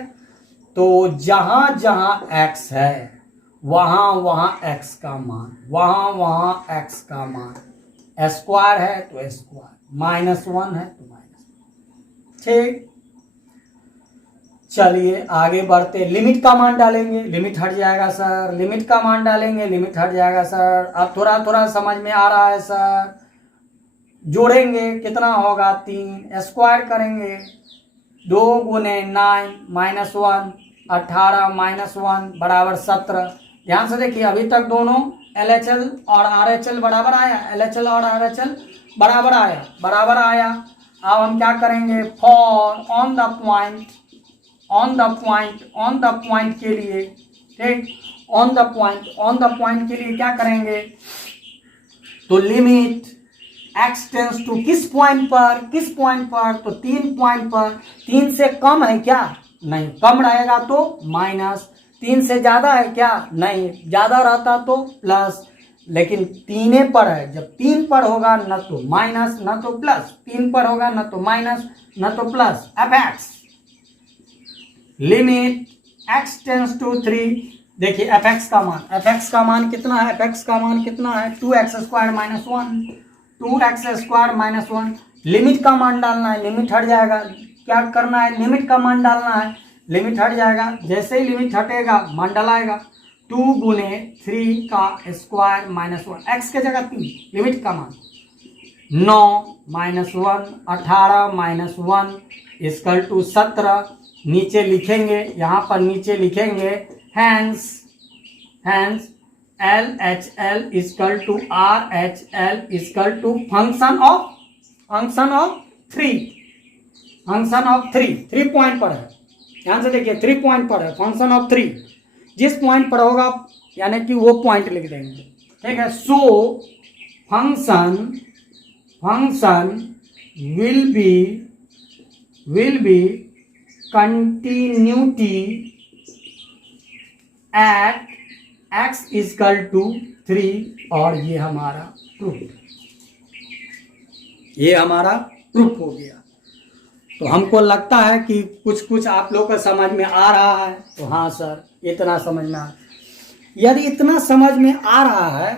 तो जहां जहां x है वहां x का मान, वहां x का मान, स्क्वायर है तो स्क्वायर, -1 है तो माइनस, ठीक। चलिए आगे बढ़ते, लिमिट का मान डालेंगे, लिमिट हट जाएगा सर, लिमिट का मान डालेंगे, लिमिट हट जाएगा सर। अब थोड़ा थोड़ा समझ में आ रहा है सर, जोड़ेंगे कितना होगा, 3 स्क्वायर करेंगे, 2 गुने 9 माइनस 1 18 माइनस 1 बराबर 17। ध्यान से देखिए अभी तक दोनों LHL और RHL बराबर आया, LHL और RHL बराबर आया। अब हम क्या करेंगे, फॉर ऑन द पॉइंट के लिए, ठीक, ऑन द पॉइंट के लिए क्या करेंगे, तो लिमिट x टेंस टू किस पॉइंट पर, तो 3 पॉइंट पर। 3 से कम है क्या, नहीं, कम रहेगा तो माइनस, 3 से ज्यादा है क्या, नहीं, ज्यादा रहता तो प्लस, लेकिन 3 पर है, जब 3 पर होगा न तो माइनस न तो प्लस, 3 पर होगा न तो माइनस न तो plus. fx limit x tends to 3, देखिए fx का मान कितना है, fx का मान कितना है, 2x square minus 1, 2x square minus 1। Limit का मान डालना है, लिमिट हट जाएगा, क्या करना है, लिमिट का मान डालना है, लिमिट हट जाएगा, जैसे ही लिमिट हटेगा मान डालाएगा, 2 गुने 3 का स्क्वायर माइनस 1, x के जगह 3, लिमिट का मान 9 माइनस 1 18 माइनस 1 इक्वल टू 17। नीचे लिखेंगे, यहाँ पर नीचे लिखेंगे hence LHL equal to RHL equal to function of 3 point पर है, ध्यान से देखिए 3 पॉइंट पर है, फंक्शन ऑफ 3, जिस पॉइंट पर होगा यानी कि वो पॉइंट लिख देंगे, ठीक है। So function will be continuity at x equal to 3, और ये हमारा प्रूफ, ये हमारा प्रूफ हो गया। तो हमको लगता है कि कुछ आप लोग को समझ में आ रहा है। तो हाँ सर, इतना समझ में आ, यदि इतना समझ में आ रहा है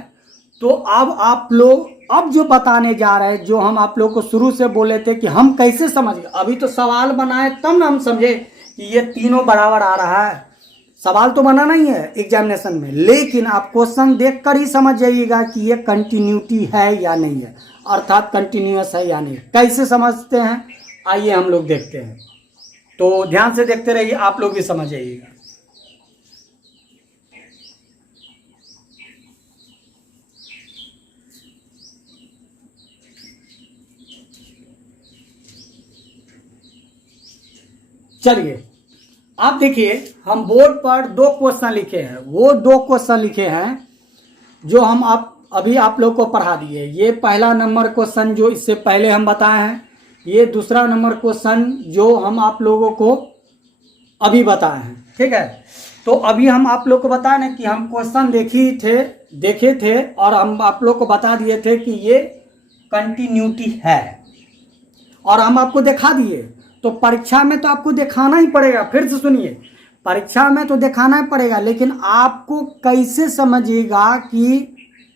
तो अब आप लोग अब जो बताने जा रहे हैं, जो हम आप लोग को शुरू से बोले थे कि हम कैसे समझ गए, अभी तो सवाल बनाए तब ना हम समझे कि ये तीनों बराबर आ रहा है। सवाल तो बनाना ही है एग्जामिनेशन में, लेकिन आप क्वेश्चन देखकर ही समझ जाइएगा कि ये कंटिन्यूटी है या नहीं है, अर्थात कंटिन्यूअस है या नहीं। कैसे समझते हैं आइए हम लोग देखते हैं। तो ध्यान से देखते रहिए, आप लोग भी समझ जाइएगा। चलिए आप देखिए, हम बोर्ड पर 2 क्वेश्चन लिखे हैं, वो 2 क्वेश्चन लिखे हैं जो हम अभी आप लोग को पढ़ा दिए। ये पहला नंबर क्वेश्चन जो इससे पहले हम बताए हैं, ये दूसरा नंबर क्वेश्चन जो हम आप लोगों को अभी बताए हैं, ठीक है। तो अभी हम आप लोग को बताए ना कि हम क्वेश्चन देखे थे और हम आप लोग को बता दिए थे कि ये कंटिन्यूटी है, और हम आपको दिखा दिए। तो परीक्षा में तो आपको दिखाना ही पड़ेगा, फिर से सुनिए, परीक्षा में तो दिखाना ही पड़ेगा, लेकिन आपको कैसे समझिएगा कि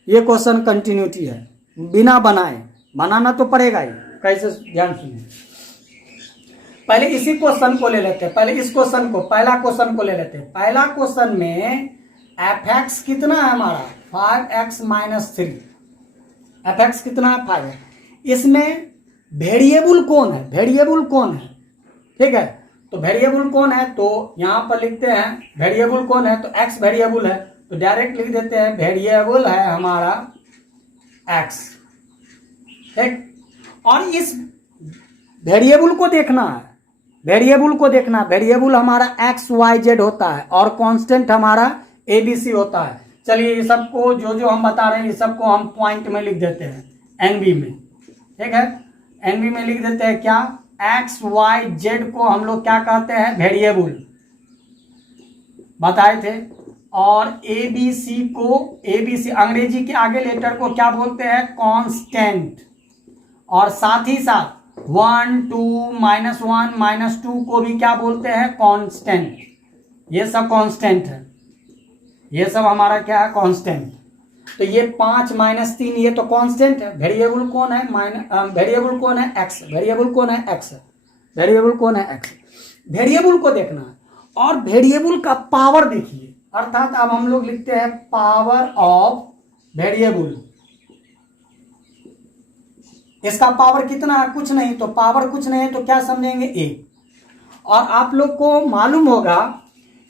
ये क्वेश्चन कंटिन्यूटी है बिना बनाए, बनाना तो पड़ेगा ही। कैसे, ध्यान सुनिए। पहले इसी क्वेश्चन को ले लेते हैं, पहले इस क्वेश्चन को, पहला क्वेश्चन को ले लेते हैं। पहला क्वेश्चन में fx कितना है हमारा, 5x - 3, fx कितना है 5 है। इसमें वेरिएबल कौन है, वेरिएबल कौन है, ठीक है। तो वेरिएबल कौन है, तो यहां पर लिखते हैं वेरिएबल कौन है, तो x वेरिएबल है, तो डायरेक्ट लिख देते हैं वेरिएबल है हमारा x, ठीक। और इस वेरिएबल को देखना है, वेरिएबल हमारा x y z होता है और कांस्टेंट हमारा abc होता है। चलिए ये सबको जो हम बता रहे हैं ये सबको हम पॉइंट में लिख देते हैं एनबी में, ठीक है। एनबी में लिख देते हैं क्या, x y z को हम लोग क्या कहते हैं, वेरिएबल बताए थे। और abc अंग्रेजी के आगे लेटर को क्या बोलते हैं, कांस्टेंट। और साथ ही साथ 1 2 -1 -2 को भी क्या बोलते हैं, कांस्टेंट। ये सब कांस्टेंट है, ये सब हमारा क्या है, कांस्टेंट। तो ये 5 - 3 ये तो कांस्टेंट है। वेरिएबल कौन है, वेरिएबल कौन है, x, वेरिएबल कौन है, x, वेरिएबल कौन है, x। वेरिएबल को देखना है और वेरिएबल का पावर देखिए, अर्थात अब हम लोग लिखते हैं पावर ऑफ वेरिएबल। इसका पावर कितना है, कुछ नहीं, तो पावर कुछ नहीं है तो क्या समझेंगे, 1। और आप लोग को मालूम होगा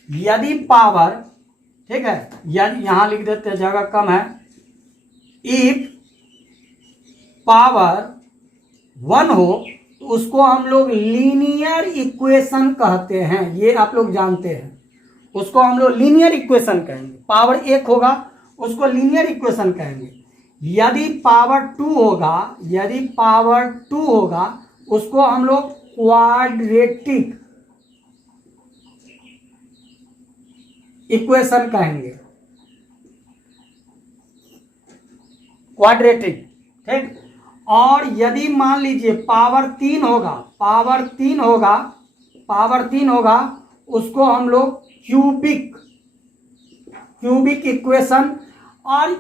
यदि पावर, ठीक है, यहां लिख देते हैं, जगह कम है, इफ पावर 1 हो तो उसको हम लोग लीनियर इक्वेशन कहते हैं। ये आप लोग जानते हैं, उसको हम लोग लीनियर इक्वेशन कहेंगे। पावर 1 होगा उसको लीनियर इक्वेशन कहेंगे। यदि पावर 2 होगा उसको हम लोग क्वाड्रेटिक इक्वेशन कहेंगे, क्वाड्रेटिक, ठीक। और यदि मान लीजिए पावर 3 होगा उसको हम लोग क्यूबिक इक्वेशन, और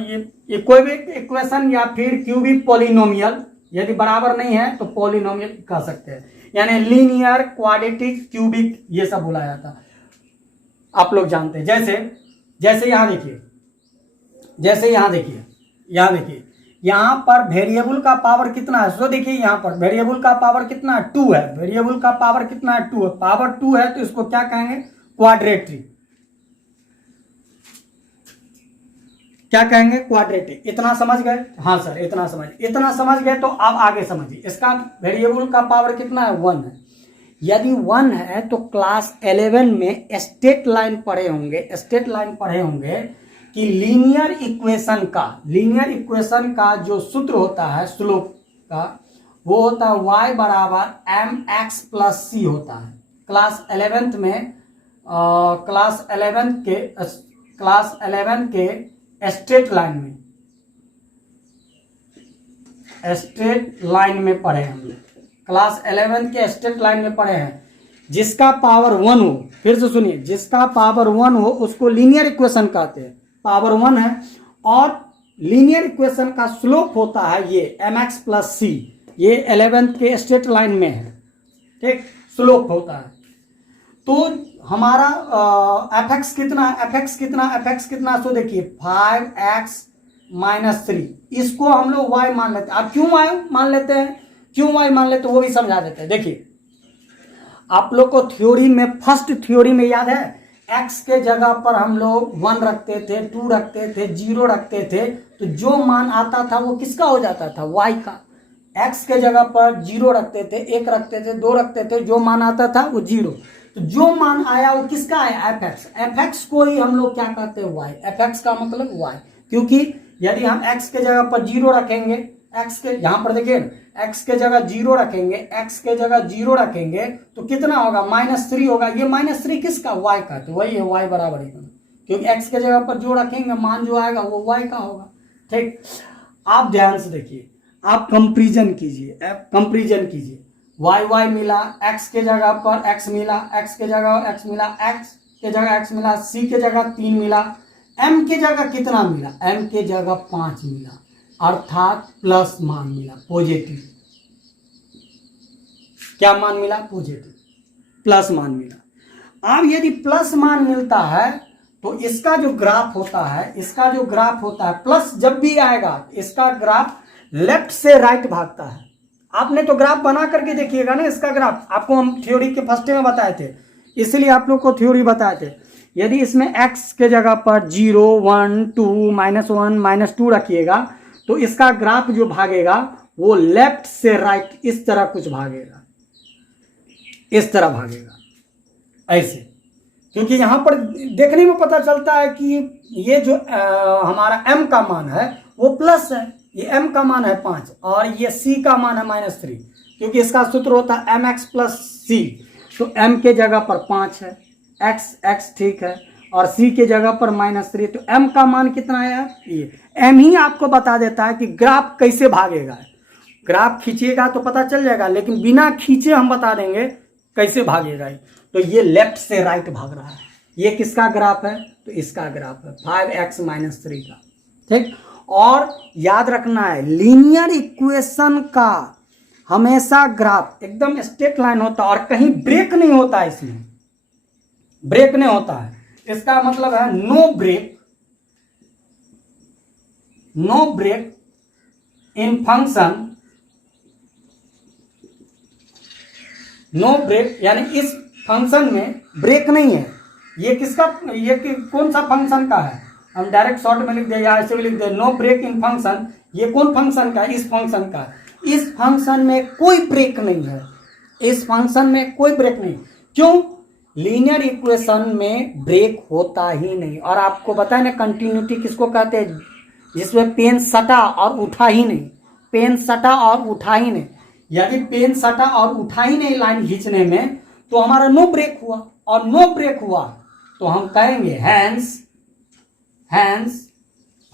ये क्यूबिक इक्वेशन या फिर क्यूबिक पॉलिनोमियल, यदि बराबर नहीं है तो पॉलिनोमियल कह सकते हैं, यानी लीनियर, क्वाड्रेटिक, क्यूबिक, ये सब बोला जाता है, आप लोग जानते हैं। जैसे यहां देखिए, यहां पर वेरिएबल का पावर कितना है, सो देखिए यहां पर वेरिएबल का पावर कितना है, 2 है। वेरिएबल का पावर कितना है, 2 है। पावर 2 है तो इसको क्या कहेंगे, क्वाड्रेटिक, क्या कहेंगे, क्वाड्रेटिक। इतना समझ गए, हाँ सर इतना समझ गए। तो अब आगे समझिए, इसका वेरिएबल का पावर कितना है, 1 है। यदि 1 है तो क्लास 11 में स्टेट लाइन पढ़े होंगे कि लीनियर इक्वेशन का जो सूत्र होता है स्लोप का, वो होता है y बराबर mx प्लस सी होता है। क्लास 11th में क्लास 11 के स्ट्रेट लाइन में पढ़े हम लोग, क्लास 11 के स्ट्रेट लाइन में पढ़े हैं। जिसका पावर 1 हो, फिर से सुनिए, जिसका पावर 1 हो उसको लीनियर इक्वेशन कहते हैं। पावर 1 है और लीनियर इक्वेशन का स्लोप होता है ये mx प्लस सी, ये 11th के स्ट्रेट लाइन में है, ठीक, स्लोप होता है। तो हमारा fx कितना सो देखिए 5x माइनस 3, इसको हम लोग y मान लेते हैं। अब क्यों y मान लेते हैं वो भी समझा देते हैं। देखिए आप लोग को थ्योरी में, फर्स्ट थ्योरी में याद है, x के जगह पर हम लोग 1 रखते थे, 2 रखते थे, 0 रखते थे, तो जो मान आता था वो किसका हो जाता था, y का। x के जगह पर 0 रखते थे, 1 रखते थे, 2 रखते थे, जो मान आता था वो 0, तो जो मान आया वो किसका आया, fx को ही हम लोग क्या कहते हैं, y। fx का मतलब y, क्योंकि यदि हम x के जगह पर 0 रखेंगे, x के यहाँ पर देखिए x के जगह 0 रखेंगे, तो कितना होगा, -3 होगा। ये -3 किसका, y का, तो वही है y बराबर है, क्योंकि x के जगह पर जो रखेंगे मान जो आएगा वो y का होगा, ठीक। आप ध्यान से देखिए, आप कंपैरिजन कीजिए, y मिला, x के जगह पर x मिला, x के जगह x मिला, c के जगह 3 मिला, m के जगह कितना मिला, m के जगह 5 मिला, अर्थात प्लस मान मिला, पॉजिटिव। क्या मान मिला, पॉजिटिव, प्लस मान मिला। अब यदि प्लस मान मिलता है तो इसका जो ग्राफ होता है, प्लस जब भी आएगा इसका ग्राफ लेफ्ट से राइट भागता है। आपने तो ग्राफ बना करके देखिएगा ना, इसका ग्राफ आपको हम थ्योरी के फर्स्ट में बताए थे, इसलिए आप लोग को थ्योरी बताए थे। यदि इसमें x के जगह पर 0, 1, 2, -1, -2 रखिएगा तो इसका ग्राफ जो भागेगा वो लेफ्ट से राइट इस तरह कुछ भागेगा, इस तरह भागेगा, ऐसे। क्योंकि यहां पर देखने में पता चलता है कि ये जो हमारा m का मान है वो प्लस है, ये m का मान है 5 और ये c का मान है -3, क्योंकि इसका सूत्र होता है mx प्लस c। तो m के जगह पर 5 है, x ठीक है, और c के जगह पर -3, तो m का मान कितना है, ये m ही आपको बता देता है कि ग्राफ कैसे भागेगा। ग्राफ खींचिएगा तो पता चल जाएगा, लेकिन बिना खींचे हम बता देंगे कैसे भागेगा। तो ये लेफ्ट से राइट भाग रहा है, ये किसका ग्राफ है, तो इसका ग्राफ है 5x - 3 का, ठीक। और याद रखना है, लीनियर इक्वेशन का हमेशा ग्राफ एकदम स्ट्रेट लाइन होता है और कहीं ब्रेक नहीं होता है, इसमें ब्रेक नहीं होता है। इसका मतलब है no break in function, no break यानी इस फंक्शन में ब्रेक नहीं है। ये किसका, ये कौन सा फंक्शन का है, हम डायरेक्ट शॉर्ट में लिख दे या ऐसे भी लिख दे, नो ब्रेक इन फंक्शन। ये कौन फंक्शन का है, इस फंक्शन का। इस फंक्शन में कोई ब्रेक नहीं है, इस फंक्शन में कोई ब्रेक नहीं। क्यों, लीनियर इक्वेशन में ब्रेक होता ही नहीं। और आपको बताए ना कंटिन्यूटी किसको कहते हैं, जिसमें पेन सटा और उठा ही नहीं, पेन सटा और उठा ही नहीं। यदि पेन सटा और उठा ही नहीं लाइन खींचने में, तो हमारा नो ब्रेक हुआ, और नो ब्रेक हुआ तो हम कहेंगे hence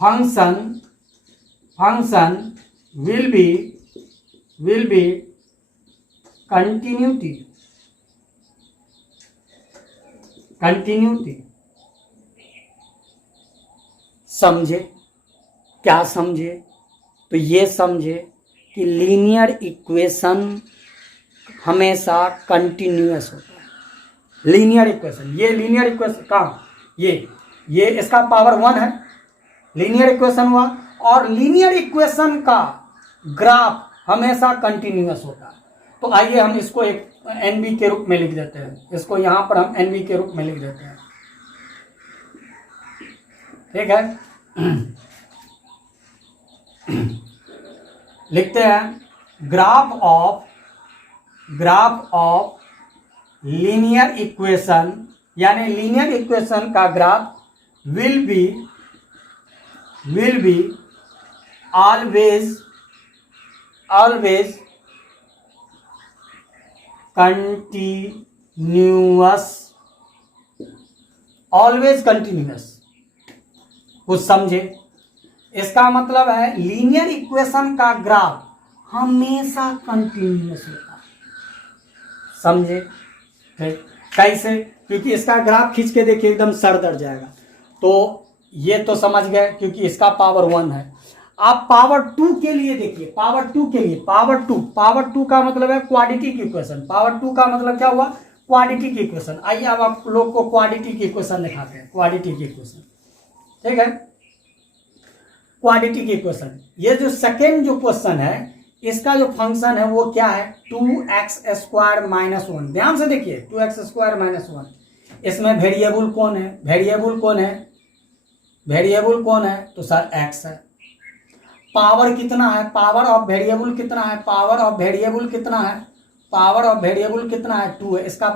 function will be continuity. समझे, क्या समझे, तो ये समझे कि लीनियर इक्वेशन हमेशा कंटिन्यूअस होता है। लीनियर इक्वेशन, ये लीनियर इक्वेशन का ये इसका पावर 1 है, लीनियर इक्वेशन हुआ, और लीनियर इक्वेशन का ग्राफ हमेशा कंटिन्यूअस होता है। तो आइए हम इसको एक एनबी के रूप में लिख देते हैं, इसको यहां पर हम एनबी के रूप में लिख देते हैं, ठीक है। लिखते हैं ग्राफ ऑफ लीनियर इक्वेशन यानी लीनियर इक्वेशन का graph will be always continuous. कुछ समझे? इसका मतलब है लीनियर इक्वेशन का ग्राफ हमेशा कंटिन्यूअस होता है। समझे? ठीक। कैसे? क्योंकि इसका ग्राफ खींच के देखिए एकदम सर दर्द जाएगा। तो ये तो समझ गए क्योंकि इसका पावर 1 है। आप पावर 2 के लिए देखिए, पावर 2 के लिए पावर 2 का मतलब है क्वाड्रेटिक इक्वेशन। पावर 2 का मतलब क्या हुआ? Quadratic equation. आइए अब आप लोग को क्वाड्रेटिक इक्वेशन दिखाते हैं। क्वाड्रेटिक इक्वेशन, ठीक है, क्वाड्रेटिक इक्वेशन। ये जो सेकेंड जो क्वेश्चन है इसका जो फंक्शन है वो क्या है? 2x² - 1। ध्यान से देखिए 2x² - 1। इसमें वेरिएबल कौन है? वेरिएबल कौन है? तो सर x है। पावर कितना है? पावर ऑफ वेरिएबल कितना है? पावर ऑफ वेरिएबल कितना है? 2 है। इसका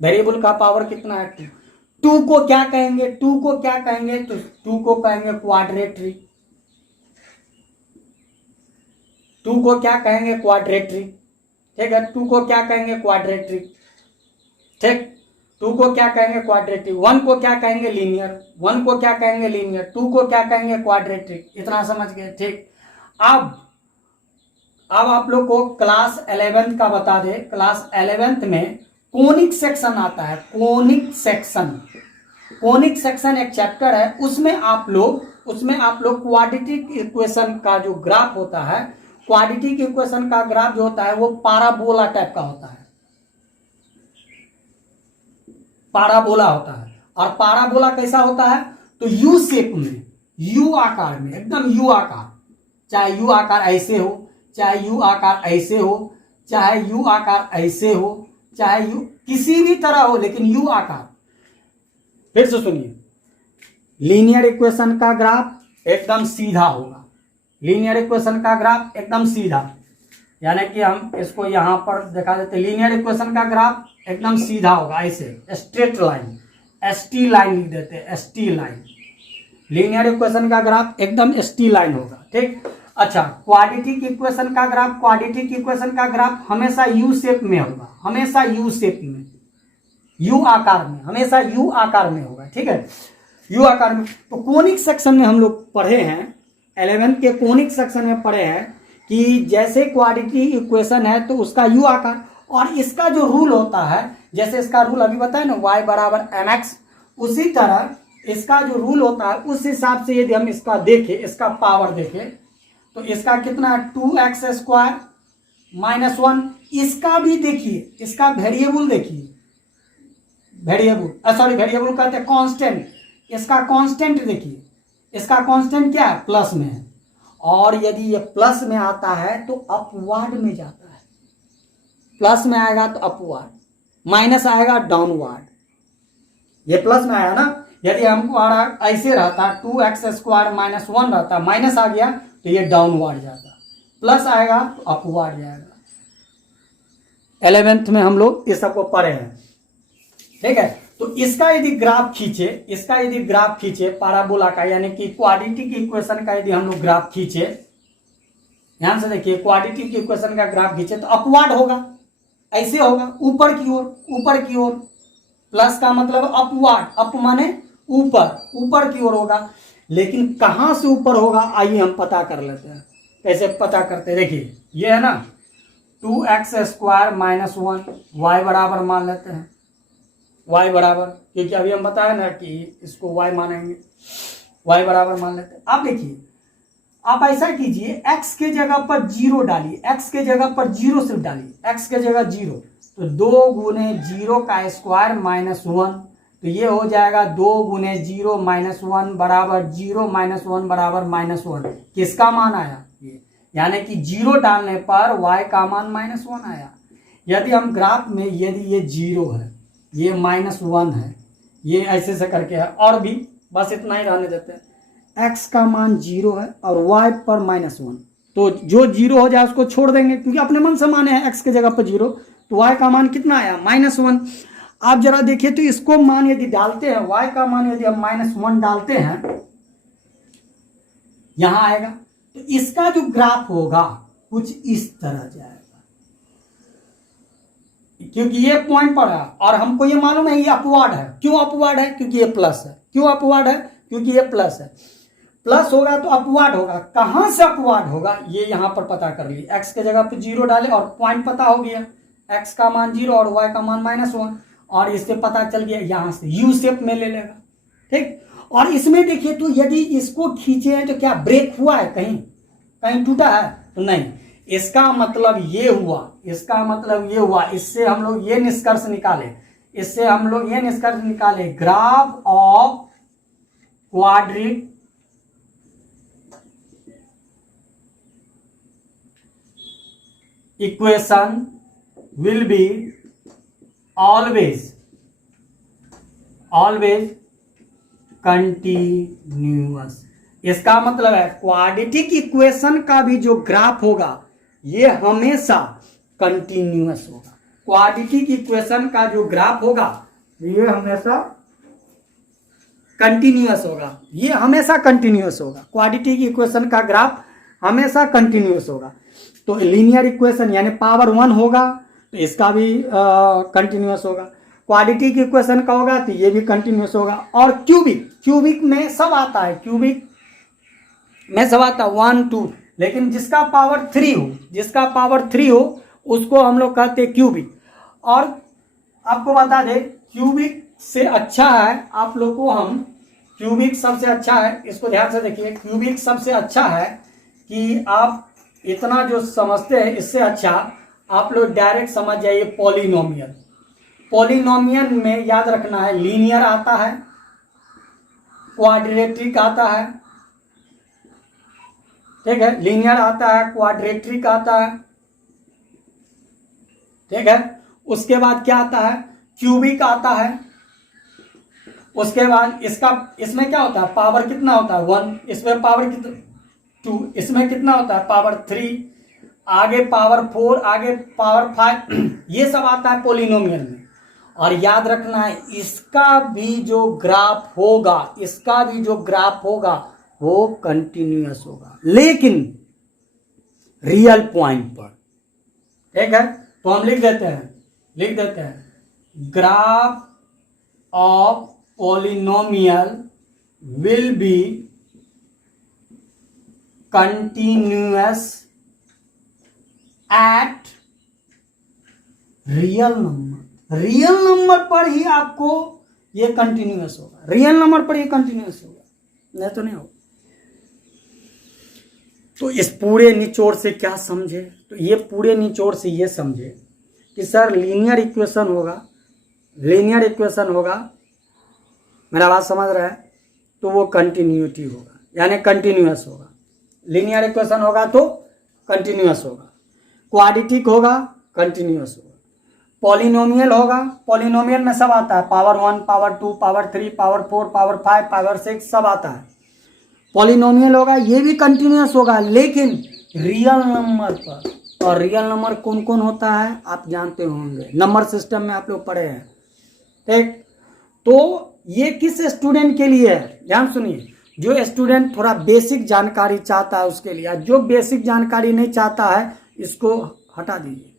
वेरिएबल का पावर कितना है? 2। 2 को क्या कहेंगे? तो 2 को कहेंगे क्वाड्रेटरी। 2 को क्या कहेंगे? क्वाड्रेटरी। ठीक है, 2 को क्या कहेंगे? क्वाड्रेटरी। ठीक, 2 को क्या कहेंगे? क्वाड्रेटरी। 1 को क्या कहेंगे? लीनियर। 1 को क्या कहेंगे? लीनियर। 2 को क्या कहेंगे? क्वाड्रेटरी। इतना समझ गए? ठीक। अब आप लोग को क्लास 11th का बता दे। क्लास 11th में कोनिक सेक्शन आता है। कोनिक सेक्शन एक चैप्टर है। उसमें आप लोग क्वाड्रेटिक इक्वेशन का जो ग्राफ होता है, क्वाड्रेटिक इक्वेशन का ग्राफ जो होता है वो पाराबोला टाइप का होता है। पाराबोला होता है। और पाराबोला कैसा होता है? तो यू शेप में, यू आकार में, एकदम यू आकार। चाहे यू आकार ऐसे हो, चाहे यू आकार ऐसे हो, चाहे यू आकार ऐसे हो, चाहे यू किसी भी तरह हो, लेकिन यू आकार। फिर से सुनिए, लीनियर इक्वेशन का ग्राफ एकदम सीधा होगा। लीनियर इक्वेशन का ग्राफ एकदम सीधा, यानी कि हम इसको यहां पर दिखा देते। लीनियर इक्वेशन का ग्राफ एकदम सीधा होगा, ऐसे स्ट्रेट लाइन, एसटी लाइन लिख देते हैं, एसटी लाइन। लीनियर इक्वेशन का ग्राफ एकदम एसटी लाइन होगा। ठीक। अच्छा, क्वाड्रेटिक इक्वेशन का ग्राफ हमेशा यू शेप में होगा, हमेशा यू शेप में, यू आकार में, हमेशा यू आकार में होगा। ठीक है, यू आकार में। तो कोनिक सेक्शन में हम लोग पढ़े हैं, 11th के कोनिक सेक्शन में पढ़े हैं कि जैसे क्वाड्रेटिक इक्वेशन है तो उसका यू आकार, और इसका जो रूल होता है, जैसे इसका रूल अभी बताया ना y = mx, उसी तरह इसका जो रूल होता है उस हिसाब से यदि हम इसका देखें, इसका पावर देखें, तो इसका कितना है? 2x² - 1। इसका भी देखिए, इसका वेरिएबल देखिए, वेरिएबल कहते हैं कांस्टेंट। इसका कांस्टेंट देखिए, इसका कांस्टेंट क्या है? प्लस में है। और यदि ये प्लस में आता है तो अपवर्ड में जाता है। प्लस में आएगा तो अपवर्ड, माइनस आएगा डाउनवर्ड। ये प्लस में आया ना, यदि हमको ऐसे रहता 2x² - 1 रहता, माइनस आ गया तो ये डाउनवर्ड जाता, प्लस आएगा तो अपवर्ड जाएगा। 11th में हम लोग ये सबको पढ़े हैं। ठीक है, तो इसका यदि ग्राफ खींचे पाराबोला का, यानी कि क्वाड्रेटिक इक्वेशन का यदि हम लोग ग्राफ खींचे, ध्यान से देखिए, क्वाड्रेटिक इक्वेशन का ग्राफ खींचे तो अपवर्ड होगा, ऐसे होगा, ऊपर की ओर। प्लस का मतलब अपवर्ड, अप माने ऊपर की ओर होगा। लेकिन कहां से ऊपर होगा, आइए हम पता कर लेते हैं। कैसे पता करते हैं? देखिए, ये है ना 2x² - 1, y बराबर मान लेते हैं, y बराबर, क्योंकि अभी हम बताए ना कि इसको y मानेंगे, y बराबर मान लेते हैं। अब देखिए, आप ऐसा कीजिए, x के जगह पर 0 डालिए, x के जगह पर 0 सिर्फ डालिए, x के जगह 0, तो 2 × 0 का स्क्वायर -1, तो ये हो जाएगा 2 × 0 - 1 बराबर 0 - 1 बराबर -1। किसका मान आया? ये, यानी कि 0 डालने पर y का मान -1 आया। यदि हम ग्राफ में, यदि ये 0 है, ये -1 है, ये ऐसे से करके है, और भी बस इतना ही रहने देते हैं। x का मान 0 है और y पर -1, तो जो 0 हो जाए उसको छोड़ देंगे, क्योंकि अपने मन से माने हैं x के जगह पर 0, तो y का मान कितना आया -1। आप जरा देखिए तो इसको मान यदि डालते हैं, y का मान यदि हम -1 डालते हैं यहां आएगा, तो इसका जो ग्राफ होगा कुछ इस तरह जाएगा, क्योंकि ये पॉइंट पर है और हमको ये मालूम है ये अपवार्ड है। क्यों अपवार्ड है? क्योंकि ये प्लस है। क्यों अपवार्ड है? क्योंकि ये प्लस है। प्लस होगा तो अपवार्ड होगा। कहां से अपवार्ड होगा ये यहां पर पता कर लिए। x के जगह पे 0 डाले और पॉइंट पता हो गया, x का मान 0 और y का मान -1, और इससे पता चल गया यहां से यू शेप में ले लेगा। ठीक, और इसमें देखिए तो यदि इसको खींचे हैं तो क्या ब्रेक हुआ है? कहीं कहीं टूटा है? तो नहीं। इसका मतलब ये हुआ, इसका मतलब ये हुआ, इससे हम लोग ये निष्कर्ष निकाले, इससे हम लोग ये निष्कर्ष निकाले, graph of quadric equation will be always continuous. इसका मतलब है क्वाड्रेटिक इक्वेशन का भी जो ग्राफ होगा ये हमेशा कंटिन्यूअस होगा। क्वाड्रेटिक इक्वेशन का जो ग्राफ होगा ये हमेशा कंटिन्यूअस होगा, ये हमेशा कंटिन्यूअस होगा। क्वाड्रेटिक इक्वेशन का ग्राफ हमेशा कंटिन्यूअस होगा। तो लीनियर इक्वेशन यानी पावर 1 होगा तो इसका भी कंटिन्यूअस होगा। क्वाड्रेटिक इक्वेशन का होगा तो ये भी कंटिन्यूअस होगा। और क्यूबिक में सब आता है, क्यूबिक में सब आता है 1 2, लेकिन जिसका पावर 3 हो उसको हम लोग कहते हैं क्यूबिक। और आपको बता दें क्यूबिक से अच्छा है, आप लोग को हम क्यूबिक सबसे अच्छा है, इसको ध्यान से देखिए, क्यूबिक सबसे अच्छा है कि आप इतना जो समझते हैं इससे अच्छा आप लोग डायरेक्ट समझ जाइए पॉलिनोमियल। पॉलिनोमियल में याद रखना है लीनियर आता है, क्वाड्रेटिक आता है, ठीक है, लीनियर आता है, क्वाड्रेटिक आता है, ठीक है। उसके बाद क्या आता है? क्यूबिक आता है। उसके बाद इसमें क्या होता है? पावर कितना होता है? 1, इसमें पावर कितना? 2, इसमें कितना होता है? पावर 3, आगे पावर 4, आगे पावर 5, ये सब आता है पॉलिनोमियल में। और याद रखना है इसका भी जो ग्राफ होगा वो कंटिन्यूअस होगा, लेकिन रियल पॉइंट पर, ठीक है। तो हम लिख देते हैं graph of polynomial will be continuous eight real number पर ही आपको ये कंटिन्यूअस होगा, रियल नंबर पर ही कंटिन्यूअस होगा, नहीं तो नहीं होगा। तो इस पूरे निचोड़ से क्या समझे? तो ये पूरे निचोड़ से ये समझे कि सर लीनियर इक्वेशन होगा, मेरा बात समझ रहा है, तो वो कंटिन्यूटी होगा यानी कंटिन्यूअस होगा। लीनियर इक्वेशन होगा तो कंटिन्यूअस होगा, क्वाड्रेटिक होगा कंटिन्यूअस होगा, पॉलिनोमियल होगा, पॉलिनोमियल में सब आता है, power 1, power 2, power 3, power 4, power 5, power 6 सब आता है। पॉलिनोमियल होगा ये भी कंटिन्यूअस होगा, लेकिन रियल नंबर पर। और रियल नंबर कौन कौन होता है आप जानते होंगे, नंबर सिस्टम में आप लोग पढ़े हैं, ठीक। तो ये किस स्टूडेंट के लिए है? ध्यान सुनिए, जो स्टूडेंट थोड़ा बेसिक जानकारी चाहता है उसके लिए, जो बेसिक जानकारी नहीं चाहता है इसको हटा दीजिए।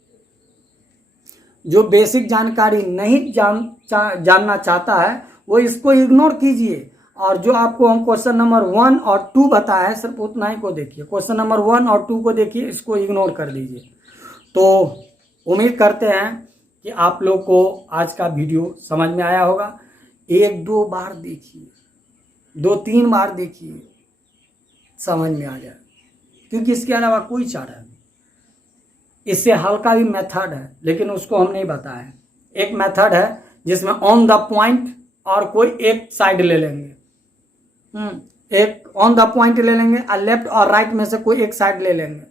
जो बेसिक जानकारी नहीं जानना चाहता है वो इसको इग्नोर कीजिए, और जो आपको हम क्वेश्चन नंबर 1 और 2 बताया सिर्फ उतना ही को देखिए, क्वेश्चन नंबर 1 और 2 को देखिए, इसको इग्नोर कर दीजिए। तो उम्मीद करते हैं कि आप लोग को आज का वीडियो समझ में आया होगा। 1-2 बार देखिए, 2-3 बार देखिए, समझ में आ जाए, क्योंकि इसके अलावा कोई चारा नहीं। इससे हल्का भी मेथड है लेकिन उसको हम नहीं बताए। एक मेथड है जिसमें ऑन द पॉइंट और कोई एक साइड ले लेंगे, एक ऑन द पॉइंट ले लेंगे और लेफ्ट और राइट में से कोई एक साइड ले लेंगे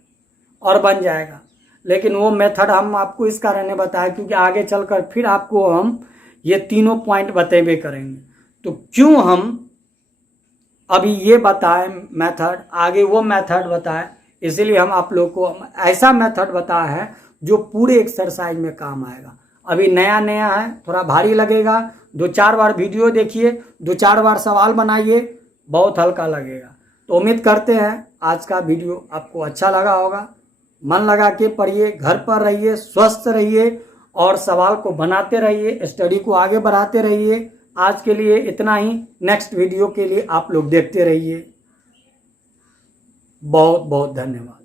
और बन जाएगा। लेकिन वो मेथड हम आपको इस कारण ने बताया क्योंकि आगे चलकर फिर आपको हम ये तीनों पॉइंट बतेबे करेंगे। तो क्यों हम अभी ये बताएं मेथड, आगे वो मेथड बताएं, इसीलिए हम आप लोग को ऐसा मेथड बताया है जो पूरे एक्सरसाइज में काम आएगा। अभी नया नया है, थोड़ा भारी लगेगा, 2-4 बार वीडियो देखिए, 2-4 बार सवाल बनाइए, बहुत हल्का लगेगा। तो उम्मीद करते हैं आज का वीडियो आपको अच्छा लगा होगा। मन लगा के पढ़िए, घर पर रहिए, स्वस्थ रहिए और सवाल को बनाते रहिए, स्टडी को आगे बढ़ाते रहिए। आज के लिए इतना ही, नेक्स्ट वीडियो के लिए आप लोग देखते रहिए। बहुत बहुत धन्यवाद।